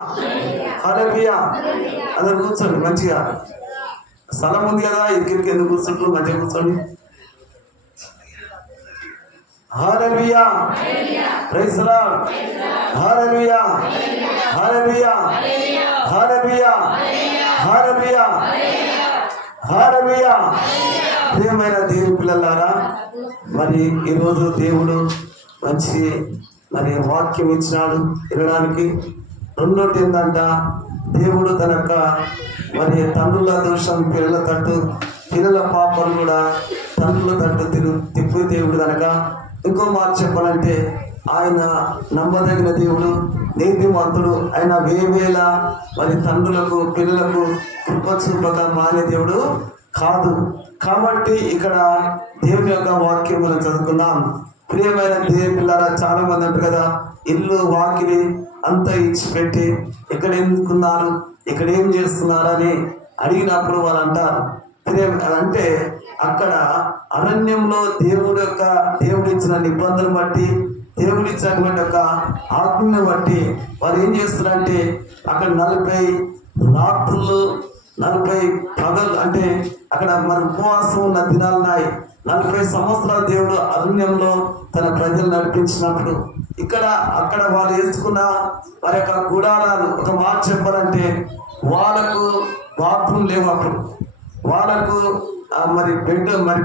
హల్లెలూయా. అందరు కూర్చోండి మంచిగా. స్థలం ఉంది కదా, ఇక్కడికి ఎందుకు కూర్చుంటారు? మంచిగా కూర్చోండి. Hallelujah. Praise the lord. Hallelujah. Hallelujah. Hallelujah. Hallelujah. Hallelujah. ప్రియమైన దేవుని పిల్లలారా, మరి ఈరోజు దేవుడు మంచి వాక్యం ఇచ్చినాడు వినడానికి. రెండోటి ఏంటంట, దేవుడు తన యొక్క తండ్రుల దోషం పిల్లల తట్టు, పిల్లల పాపం కూడా తండ్రుల తట్టు తిప్పు దేవుడు కనుక. ఇంకో మాట చెప్పాలంటే ఆయన నమ్మదగిన దేవుడు, నీతిమంతుడు. ఆయన వేవేల తండ్రులకు పిల్లలకు కృప చూపక మానే దేవుడు కాదు. కాబట్టి ఇక్కడ దేవుని యొక్క వాక్యం మనం చదువుకుందాం. ప్రియమైన దేవుని పిల్లరా, చాలా మంది అంటారు కదా, ఇల్లు వాకిలి అంతా ఇచ్చిపెట్టి ఇక్కడ ఎందుకున్నారు, ఇక్కడ ఏం చేస్తున్నారు అని అడిగినప్పుడు వాళ్ళు అంటారు. అంటే అక్కడ అరణ్యంలో దేవుడు ఇచ్చిన నిబంధనలు బట్టి, దేవుడు ఇచ్చినటువంటి ఒక ఆజ్ఞను బట్టి వారు ఏం చేస్తున్నారంటే అక్కడ 40 రాత్రులు 40 పగలు, అంటే అక్కడ మన ఉపవాసం ఉన్న దినాలున్నాయి. 40 సంవత్సరాల దేవుడు అరణ్యంలో తన ప్రజలు నడిపించినప్పుడు అక్కడ వాళ్ళు వేసుకున్న వారి యొక్క గుడారాలు, ఒక మాట చెప్పాలంటే వాళ్ళకు బాత్రూమ్ లేవు. అప్పుడు వాళ్ళకు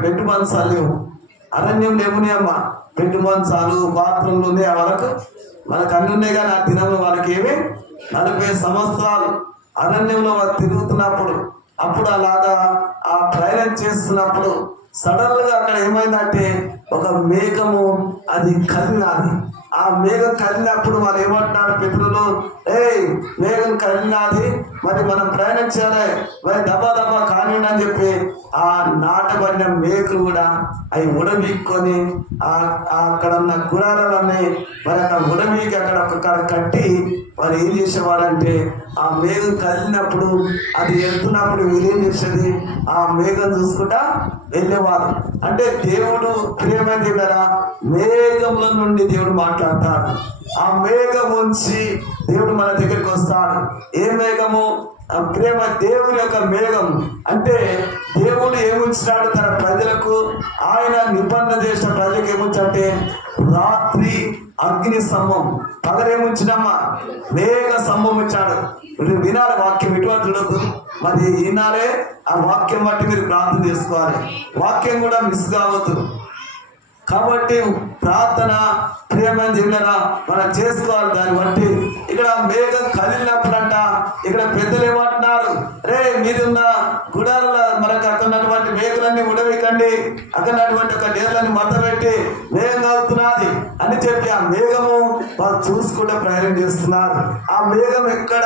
బెడ్ మంచాలు లేవు. అరణ్యం లేవునేమ్మా, బెడ్ మంచాలు బాత్రూమ్లు ఉన్నాయి వాళ్ళకు అన్ని ఉన్నాయి. కానీ ఆ దినంలో వాళ్ళకి ఏమి 40 సంవత్సరాలు అరణ్యంలో వాళ్ళు తిరుగుతున్నప్పుడు, అప్పుడు అలాగా ఆ ప్రయాణం చేస్తున్నప్పుడు సడన్ గా అక్కడ ఏమైందంటే ఒక మేఘము అది కదిలినది. ఆ మేఘం కదిలినప్పుడు వాళ్ళు ఏమంటున్నారు పితరులు, మేఘం కదిలినది, మనం ప్రయాణం చేయాలి, దబా కానివ్వండి అని చెప్పి ఆ నాటబడిన మేఘలు కూడా అవి ఉడబీక్కొని అక్కడ ఉన్న గుడారాలన్నీ అక్కడ ఉడబీకి అక్కడ కట్టి వారు ఏం చేసేవారంటే ఆ మేఘం కదిలినప్పుడు అది వెళ్తున్నప్పుడు వీరేం చేసేది, ఆ మేఘం చూసుకుంటా వెళ్ళేవారు. అంటే దేవుడు ప్రియమైన దేవుడా, మేఘంలో నుండి దేవుడు మాట్లాడతాడు. ఆ మేఘం ఉంచి దేవుడు మన దగ్గరికి వస్తాడు. ఏ మేఘము? ప్రేమ దేవుని యొక్క మేఘం. అంటే దేవుడు ఏముంచినాడు తన ప్రజలకు, ఆయన నిబంధన చేసిన ప్రజలకు ఏముంచంటే రాత్రి అగ్ని స్తంభం, పగలేముంచినమ్మా మేఘ స్తంభం ఇచ్చాడు. మీరు వినాలి వాక్యం, ఇటువంటి చూడద్దు, వినాలే. ఆ వాక్యం బట్టి మీరు ప్రార్థన చేసుకోవాలి. వాక్యం కూడా మిస్ కావద్దు. కాబట్టి ప్రార్థన ప్రియమైన దేవుడా మనం చేసుకోవాలి. దాన్ని బట్టి ఇక్కడ మేఘం కదిలినప్పుడంట ఇక్కడ పెద్దలు ఏమంటున్నారు, మీరున్న గుడాల మనకు అక్కడ ఉన్నటువంటి మేఘలన్నీ ఉడవేకండి, అక్కడ ఒక నీళ్ళని మత పెట్టి మేఘం కలుగుతున్నది అని చెప్పి ఆ మేఘము వాళ్ళు చూసుకుంటే ప్రయాణం చేస్తున్నారు. ఆ మేఘం ఎక్కడ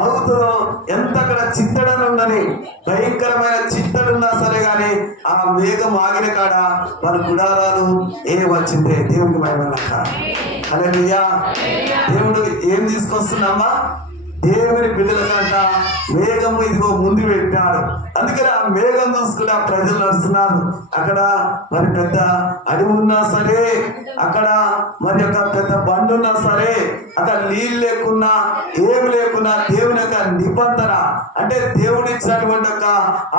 ఆగుతుందో, ఎంత అక్కడ చిత్తడని ఉండని భయంకరమైన చిత్తడున్నా సరే గాని ఆ మేఘం ఆగిన కాడ వాళ్ళ గుడారాలు వచ్చిందే. దేవుడికి భయమన్నాక హల్లెలూయా. దేవుడు ఏం తీసుకొస్తున్నామా, దేవుని బిడ్డలకంట మేఘము ఇదిగో ముందు పెట్టాడు. అందుకని ఆ మేఘం చూసుకుని ఆ ప్రజలు నడుస్తున్నారు. అక్కడ పెద్ద అడవి ఉన్నా సరే, అక్కడ ఒక పెద్ద బండి ఉన్నా సరే, అక్కడ నీళ్ళు లేకున్నా ఏమి లేకున్నా దేవుని యొక్క నిబంధన, అంటే దేవుడు ఇచ్చినటువంటి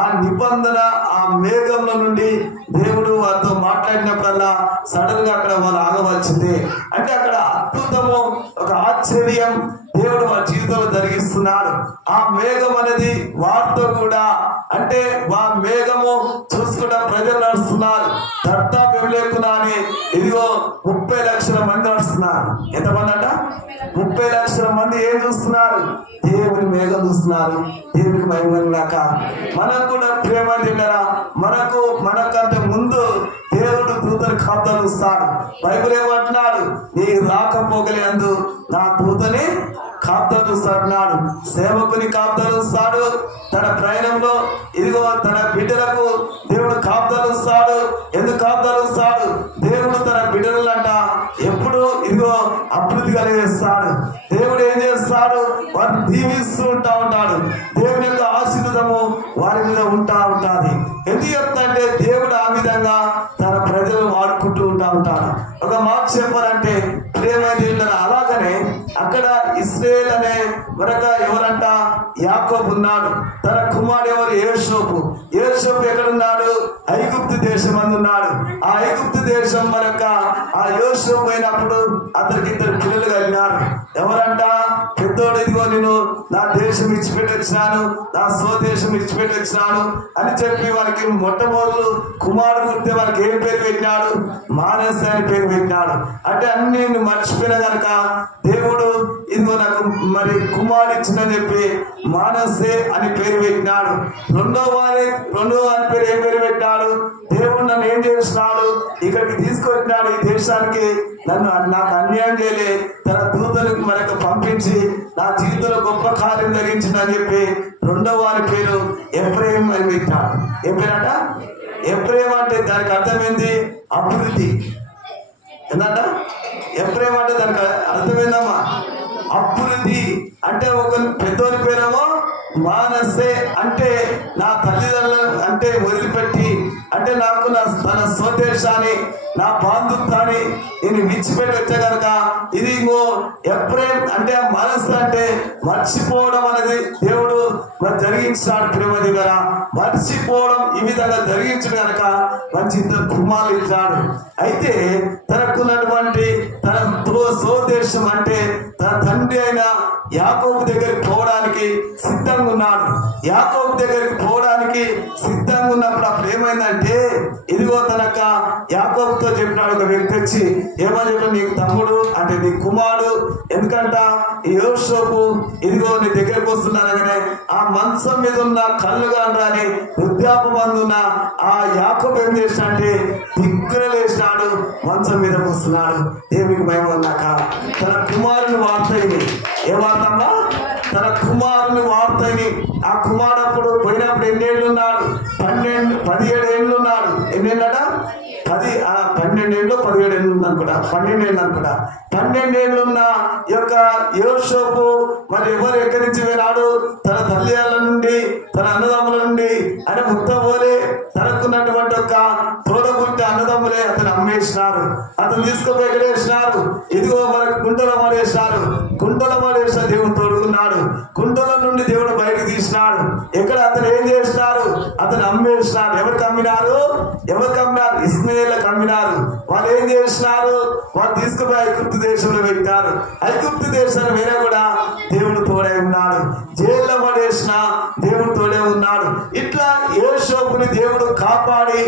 ఆ నిబంధన ఆ మేఘంలో నుండి దేవుడు వారితో మాట్లాడినప్పుడల్లా సడన్ గా అక్కడ వాళ్ళు ఆగవచ్చింది. అంటే అక్కడ అద్భుతము, ఒక ఆశ్చర్యం దేవుడు వారి జీవితంలో జరిగిస్తున్నాడు. ఆ మేఘం అనేది వారితో కూడా, అంటే ఆ మేఘము చూసుకుంటా ప్రజలు నడుస్తున్నారు. దర్దాపు లేకున్నా అని ఇదిగో 30 లక్షల మంది నడుస్తున్నారు. ఎంతమంది అంట? 30 లక్షల మంది ఏం చూస్తున్నారు? దేవుని మేఘం చూస్తున్నారు. దేవునికి మహిమలాక మనకు కూడా ప్రేమ తిన్నారా, మనకంటే ముందు దేవుడు దూతని కాపుదలు ఇస్తాడు. బైబిల్ ఏమంటున్నాడు, నీ రాకపోకలేందు నా దూతని కాపుదలు ఇస్తాడు. సేవకుని కాపుదలు ఇస్తాడు. తన ప్రయాణంలో ఇదిగో తన బిడ్డలకు దేవుడు కాపుదలు ఇస్తాడు. ఎందుకు కాపుదలు ఇస్తాడు? దేవుడు తన బిడ్డలంట ఎప్పుడు ఇదిగో అభివృద్ధి కలిగిస్తాడు. దేవుడు ఏం చేస్తాడు? వారిని దీవిస్తూ ఉంటాడు. దేవుని యొక్క ఆశీర్వాదము వారి మీద ఉంటుంది. ఎందుకు చెప్తాంటే దేవుడు ఆ విధంగా తన ప్రజలు వాడుకుంటూ ఉంటాడు. ఒక మాట చెప్పాలంటే ప్రేమ అలాగనే అక్కడ ఇశ్రాయేల్ అనే మరొక ఎవరంట యాకోబు ఉన్నాడు. తన కుమారుడు ఎవరు యోసేపు. యోసేపు ఎక్కడున్నాడు? ఐగుప్తు దేశం అందున్నాడు. ఆ ఐగుప్తు దేశం మరొక ఆ యోసేపు అయినప్పుడు అతనికి 2 పిల్లలు కలిగినారు. ఎవరంట? పెద్దోడు ఇదిగో నేను నా దేశం ఇచ్చిపెట్టి వచ్చినాను, నా స్వదేశం ఇచ్చిపెట్టి వచ్చినాను అని చెప్పి వాళ్ళకి మొట్టమొదలు కుమారుడు పుట్టితే వాళ్ళకి ఏం పేరు పెట్టినాడు? మానసే అని పేరు పెట్టినాడు. అంటే అన్ని మర్చిపోయినా కనుక దేవుడు ఇదిగో నాకు మరి కుమారుడు ఇచ్చిందని చెప్పి మానసే అని పేరు పెట్టినాడు. రెండో వారి పేరు ఏం పేరు పెట్టాడు? దేవుడు నన్ను ఏం చేస్తున్నాడు? ఇక్కడికి తీసుకొచ్చినాడు, ఈ దేశానికి నాకు అన్యాయం చేయలే, తన దూతలకు మనకు పంపించి నా జీవితంలో గొప్ప కార్యం జరిగించిందని చెప్పి రెండో వారి పేరు ఎఫ్రాయిం అని పెట్టినాడు. ఏం పేరట? ఎఫ్రాయిం అంటే దానికి అర్థమైంది అభివృద్ధి. ఏంటంట ఎఫ్రాయిం అంటే దానికి అర్థమైందమ్మా అభివృద్ధి. అంటే ఒక పెద్దోని పేరేమో మానసే, అంటే నా తల్లిదండ్రులు అంటే వదిలిపెట్టి, అంటే నాకు తన స్వదేశాన్ని నా బాంధుత్వాన్ని నేను విడిచిపెట్టి వచ్చా కనుక ఇది ఎఫ్రాయిం అంటే మనస్సు అంటే మర్చిపోవడం అనేది దేవుడు జరిగించాడు. ప్రేమది కదా మర్చిపోవడం ఈ విధంగా జరిగించడు కనుక మంచి 2 కుమారులు ఇచ్చాడు. అయితే తనకున్నటువంటి తన స్వదేశం అంటే తన తండ్రి అయిన యాకోబు దగ్గరికి పోవడానికి సిద్ధంగా ఉన్నాడు. యాకోబు దగ్గరికి పోవడానికి సిద్ధంగా ఉన్నప్పుడు అప్పుడు ఏమైందంటే ఇదిగో తనక యాకోబుతో చెప్పినాడు ఒక వ్యక్తి వచ్చి, ఏమని చెప్పి నీకు తమ్ముడు అంటే నీ కుమారుడు, ఎందుకంట యోసేపు ఇదిగో నీ దగ్గరికి వస్తున్నానగానే ఆ మంచం మీద ఉన్న కళ్ళు కాని వృద్ధాపం అందున్న ఆ యాకోబు ఏం చేసినంటే దిగ్గులేసినాడు, మంచం మీద వస్తున్నాడు. దేవునికి మహిమ ఉన్నాక తన కుమారుని వార్తని ఏ వార్తమ్మా? తన కుమారుని వార్తని. ఆ కుమారుడు అప్పుడు పోయినప్పుడు ఎన్నేళ్ళు ఉన్నాడు? 17 ఏళ్ళు ఉన్నాడు. ఎన్నేళ్ళట? 12 ఏళ్ళు 17 ఏళ్ళు ఉందనుకుంటా, 12 ఏళ్ళు అనుకుంటా. 12 ఏళ్ళు ఉన్న యొక్క యోసేపు మరి ఎవరు ఎక్కడి నుంచి వెళ్ళాడు? తన తల్లిదండ్రుల నుండి, తన అన్నదమ్ముల నుండి అని మొత్తం పోలే తనకున్నటువంటి ఒక తోడబుట్టి అన్నదమ్ములే అతను అమ్మేసినారు. అతను తీసుకుపోయి ఎక్కడేసినారు? ఇదిగో మనకు గుంటలో పడేసినారు. గుంటలో పడేసిన దేవుడు తోడుకున్నాడు. గుంటల నుండి దేవుడు బయటకు తీసినాడు. ఎక్కడ అతను ఏం చేసినారు? అతను అమ్మేసినారు. ఎవరికి అమ్మినారు? ఇస్మాయిలకు అమ్మినారు. వాళ్ళు ఏం చేసినారు? వాళ్ళు తీసుకుపోయి ఐగుప్తు దేశంలో పెట్టారు. ఐగుప్తు దేశంలో వేరే కూడా దేవుడు తోడే ఉన్నాడు. జైల్లో పడేసిన దేవుడు తోడే ఉన్నాడు. ఇట్లా యోసేపుని దేవుడు కాపాడి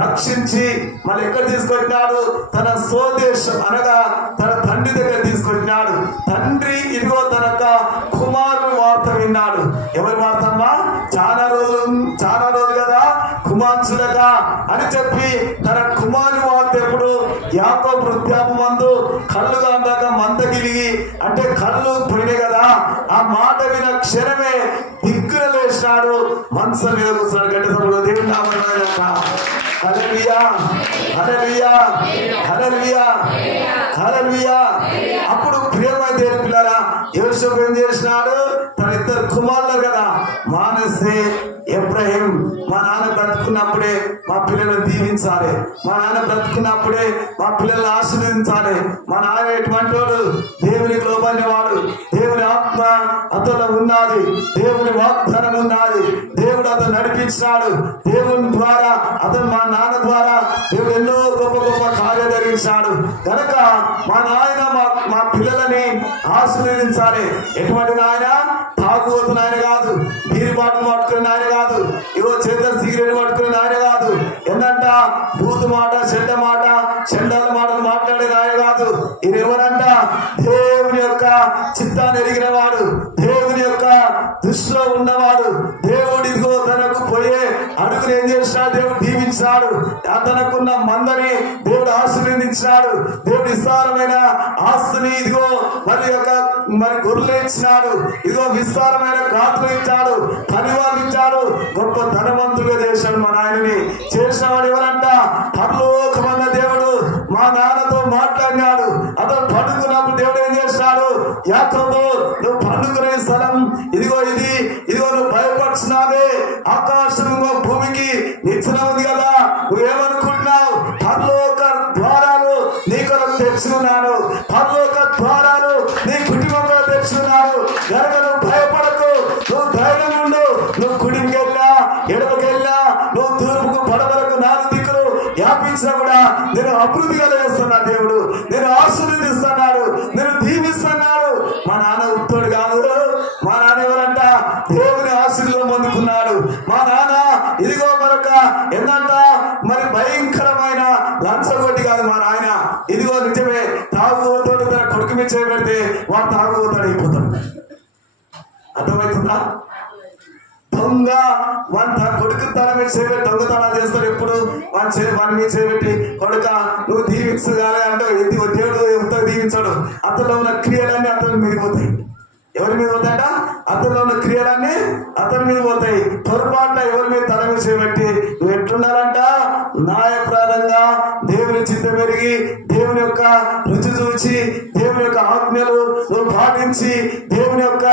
రక్షించి మళ్ళీ ఎక్కడ తీసుకొచ్చినాడు? తన స్వదేశం అనగా తన తండ్రి దగ్గర తీసుకొచ్చినాడు. తండ్రి ఇదిగో తన కుమారుని వార్త విన్నాడు. ఎవరి వార్తమ్మా? చాలా రోజులు కదా కుమార్చులగా అని చెప్పి తన కుమారుని వార్త ఎప్పుడు? యాకోబు వృద్ధాపమందు కళ్ళు కాందాక మందగిలిగి అంటే కళ్ళు పోయినాయి కదా, ఆ మాట విన క్షణమే దిగ్గున లేచినాడు, మంచం మీద కూర్చున్నాడు. గంట సభలో దేవుని నామమున హల్లెలూయా హల్లెలూయా హల్లెలూయా హల్లెలూయా. అప్పుడు ప్రియమైన దేవుని పిల్లరా యోసేపు ఏం చేసినాడు? తన 2 కుమారులు కదా మానసే ఎఫ్రాయిం. మా నాన్న బ్రతుకున్నప్పుడే మా పిల్లలను దీవించాలి, మా నాన్న బ్రతుకున్నప్పుడే మా పిల్లల్ని ఆశీర్వదించాలి. మా నాన్న ఎటువంటి వాడు? దేవునికి లోబడిన వాడు. దేవుని ఆత్మ అతను ఉన్నది, దేవుని వాగ్దానం ఉన్నది. దేవుడు అతను నడిపించినాడు. దేవుని ద్వారా అతను మా నాన్న ద్వారా దేవుడు ఎన్నో గొప్ప గొప్ప కార్యాలు జరిగించాడు కనుక మా నాయన మా పిల్లలని ఆశీర్వదించాలి. ఎటువంటి నాయన? తాగుబోతు నాయన కాదు, బీరి బాటలు పట్టుకునే నాయన కాదు, ఇవో చేత సిగరెట్ పట్టుకునే నాయన కాదు, ఏంటంట బూతు మాట, చెడ్డ మాట, చెడ్డల మాటలు మాట్లాడే నాయన కాదు. ఇది ఎవరంట? దేవుని యొక్క చిత్తాన్ని ఎరిగిన వాడు, దేవుని యొక్క దృష్టిలో ఉన్నవాడు. దేవుడు ఇదిగో తనకు పోయే అడుగులు ఏం చేసినాడు? దేవుడు దీవించాడు. తనకున్న మందని దేవుడు ఆశీర్వదించినాడు. దేవుడు విస్తారమైన ఆస్తిని ఇదిగో మరి గొర్రెలు ఇచ్చినాడు. ఇదిగో విస్తారమైన కాతులు ఇచ్చాడు, పనివాళ్ళు ఇచ్చాడు. గొప్ప ధనవంతులుగా చేశాడు మా నాయనని. చేసిన వాడు ఎవరంట? పరలోకమన్న దేవుడు మా నాన్నతో మాట్లాడినాడు. అతను పండుకున్నప్పుడు దేవుడు ఏం చేసినాడు? యాకోబు నువ్వు పండుకునే స్థలం ఇదిగో ఇదిగో నువ్వు భయపడుచున్నావే, ఆకాశం భూమికి నిచ్చెన ఉంది కదా, నువ్వేమనుకుంటున్నావు? పరలోక ద్వారాలు నీ కొరకు తెచ్చుకున్నాను, పరలోక ద్వారాలు నీ కుటుంబంలో తెచ్చుకున్నాను. గనక నువ్వు అభివృద్ధి కలిగిస్తున్నాడు దేవుడు. నేను ఆశీర్వదిస్తున్నాడు, నేను దీవిస్తున్నాడు. మా నాన్న ఉత్తోడు కాదు, మా నాన్న ఎవరంట దేవుని ఆశీర్వాదం పొందుకున్నాడు. మా నాన్న ఇదిగో మరొక ఏంటంట మరి భయంకరమైన లంచగొట్టి కాదు మా నాయన. ఇదిగో నిజమే, తాగుబోతాడు. తన కొడుకు మీద చేయబెడితే వాడు తాగుబోతాడు అయిపోతాడు. అర్థమవుతుందా? దొంగ వాడు తన కొడుకు తన మీద చేయబెట్టి దొంగతనాలు చేస్తాడు. ఎప్పుడు వాడి మీద చేయబెట్టి కొడుక నువ్వు దీవించగానే అంటే దేవుడు ఎంత దీవించాడు. అతనిలో ఉన్న క్రియలన్నీ అతని మీద పోతాయి. ఎవరి మీద పోతాయట? అతనిలో ఉన్న క్రియలన్నీ అతని మీద పోతాయి. పొరపాటున ఎవరి మీద తన మీద చేయబెట్టి నువ్వు ఎట్లుండాలంట? న్యాయప్రాదంగా దేవుని చిత్తం పెరిగి దేవుని యొక్క రుచి చూచి దేవుని యొక్క ఆజ్ఞలు నువ్వు పాటించి దేవుని యొక్క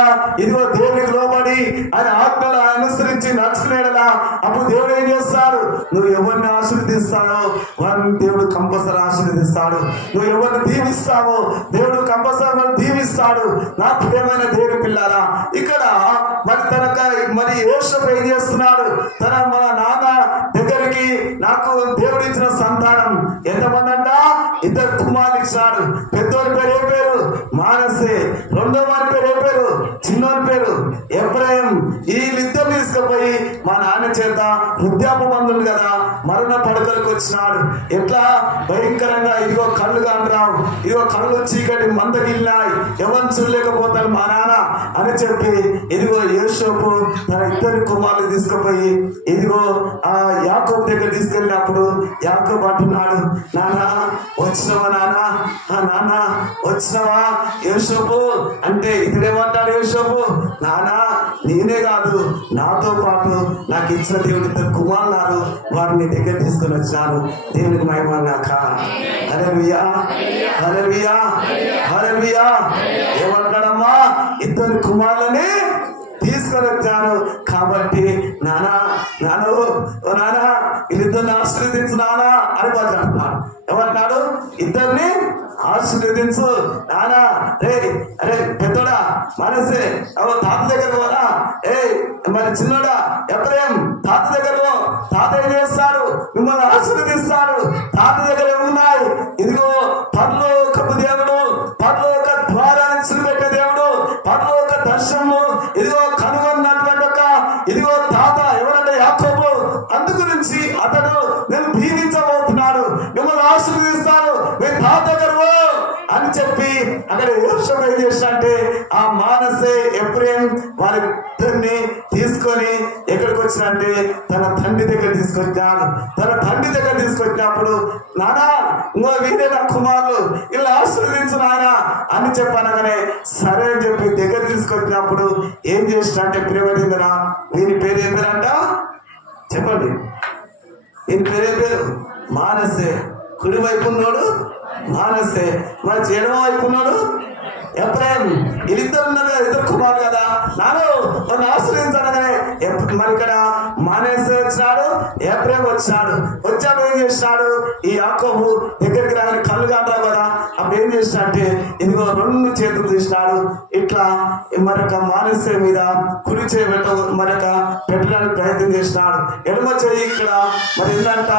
ఇదిగో దేవునికి లోబడి ఆయన ఆజ్ఞలు అనుసరించి నడుచుకునేలా అప్పుడు దేవుడు ఏం చేస్తాడు? నువ్వు ఎవరిని ఆశీర్వదిస్తావో వారిని దేవుడు కంపల్సరీ ఆశీర్వదిస్తాడు. నువ్వు ఎవరిని దీవిస్తావో దేవుడు కంపల్సరీ దీవిస్తాడు. నా ప్రియమైన దేవుని పిల్లారా, ఇక్కడ మరి యోసేపు ఏం చేస్తున్నాడు? తన మా నాన్న దగ్గరికి నాకు దేవుడు ఇచ్చిన సంతానం ఎంతమంది అంట? 2 కుమారులు ఇచ్చాడు. పెద్దోని పేరు ఏ పేరు? మానసే. రెండో వారి పేరు ఏ పేరు? చిన్నోని పేరు ఎఫ్రాయిం. వీళ్ళిద్దరు తీసుకుపోయి మా నాన్న చేత వృద్ధాపమందుడు కదా మరణ పడకలకు వచ్చినాడు. ఎట్లా భయంకరంగా ఇదిగో కళ్ళు కాండ్రావు, ఇదిగో కళ్ళు చీకటి మందగిల్లాయి, ఎవరు చూడలేకపోతాడు మా నాన్న అని చెప్పి ఇదిగో యోసేపు తన 2 కుమారులు తీసుకుపోయి ఇదిగో ఆ యాకోబు దగ్గర తీసుకెళ్ళినప్పుడు యాకోబు అంటున్నాడు, నాన్న వచ్చినవా నాన్న? నాన్న వచ్చినవా యోసేపు అంటే ఇతడేమంటాడు యోసేపు, నాన్న నేనే కాదు నాతో పాటు నాకు ఇచ్చిన దేవుడు 2 కుమారులు వారిని దగ్గర తీసుకొని వచ్చాను. దేవునికి మహిమ నాక. హల్లెలూయా, హల్లెలూయా, హల్లెలూయా. ఏమంటాడమ్మా? 2 కుమారులని తీసుకొని వచ్చాను కాబట్టి నానా వీళ్ళిద్దరిని ఆశీర్వదించు నానా అని మాట్లాడుతున్నాడు. ఏమంటున్నాడు? ఇద్దరిని ఆశీర్వదించు నానా. అరే పెద్దోడా మనసే తాత దగ్గర పోరా, మరి చిన్నోడా ఎఫ్రాయిం తాత దగ్గర పో. తాత ఏం చేస్తాడు? మిమ్మల్ని ఆశీర్వదిస్తాడు. తాత దగ్గర ఏమున్నాయి? ఇదిగో పరలోకపు దేవుడు, పరలోక ద్వారాన్ని చూపెట్టే దేవుడు, పరలోక దర్శనము ఇదిగో కనుగొన్నటువంటి ఒక ఇదిగో తాత ఎవరంటే యాకోబు. అందుగురించి అతడు నేను దీవించబోతున్నాడు, మిమ్మల్ని ఆశీర్వదిస్తాడు, మీ తాత దగ్గర అని చెప్పి అక్కడ యోసేపు ఏం చేశాడంటే ఆ మానసే ఎఫ్రాయిం వారిద్దరిని తీసుకొని ఎక్కడికి వచ్చినంటే తన తండ్రి దగ్గర తీసుకొచ్చాడు. తన తండ్రి దగ్గర తీసుకొచ్చినప్పుడు నానా ఇంకో వీరే నా కుమారులు ఇలా ఆశీర్వదించు నాయన అని చెప్పనగానే సరే అని చెప్పి దగ్గర తీసుకొచ్చినప్పుడు ఏం చేసినంటే ప్రియమరిందరా వీని పేరు ఏం పేరంట చెప్పండి. వీని పేరు పేరు మానసే. కుడి వైపు ఉన్నాడు మానసే, మరి ఎడమ వైపు ఉన్నాడు ఎఫ్రాయిం. వీళ్ళిద్దరు ఉన్నారు కదా, 2 కుమారులు కదా. నన్ను ఆశ్రయించాడగానే మరి ఇక్కడ మానసే వచ్చినాడు, ఎఫ్రాయిం వచ్చాడు. ఏం చేసినాడు? ఈ యాకోబు దగ్గరికి రాగానే కళ్ళు కాంటారు కదా, అప్పుడు ఏం చేసినాడంటే ఇదిగో 2 చేతులు తీసినాడు. ఇట్లా మరొక మానసే మీద కుడి చేయి మరొక పెట్టడానికి ప్రయత్నం చేసినాడు. ఎడమ చేయి ఇక్కడ మరి ఏంటంట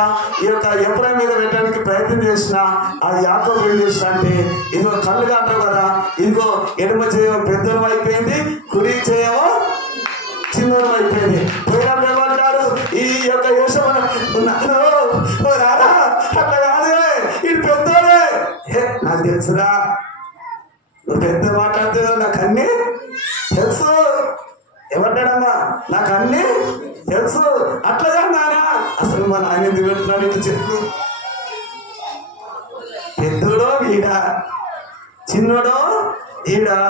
ఈ యొక్క ఎఫ్రాయిం మీద పెట్టడానికి ప్రయత్నం చేసిన ఆ యాకోబు ఏం చేసినా అంటే ఇదిగో కళ్ళు కాంటారు కదా, ఇదిగో ఎడమ చేయమో పెద్దలు అయిపోయింది, కుడి చేయమో చిన్నలు అయిపోయింది. పోయినప్పుడు ఏమంటాడు ఈ యొక్క యోసేపు అట్లా కాదే ఇది పెద్దోడే. నాకు తెలుసురా, నువ్వు పెద్ద మాట్లాడుతున్నావు, నాకు అన్ని తెలుసు. ఏమంటాడమ్మా? నాకు అన్ని తెలుసు. అట్లాగా నానా అసలు మన ఆయన ఎందుకు పెడుతున్నాడు? ఇట్లా చెప్పు. పెద్దోడో వీడా, చిన్నోడో ఈడా.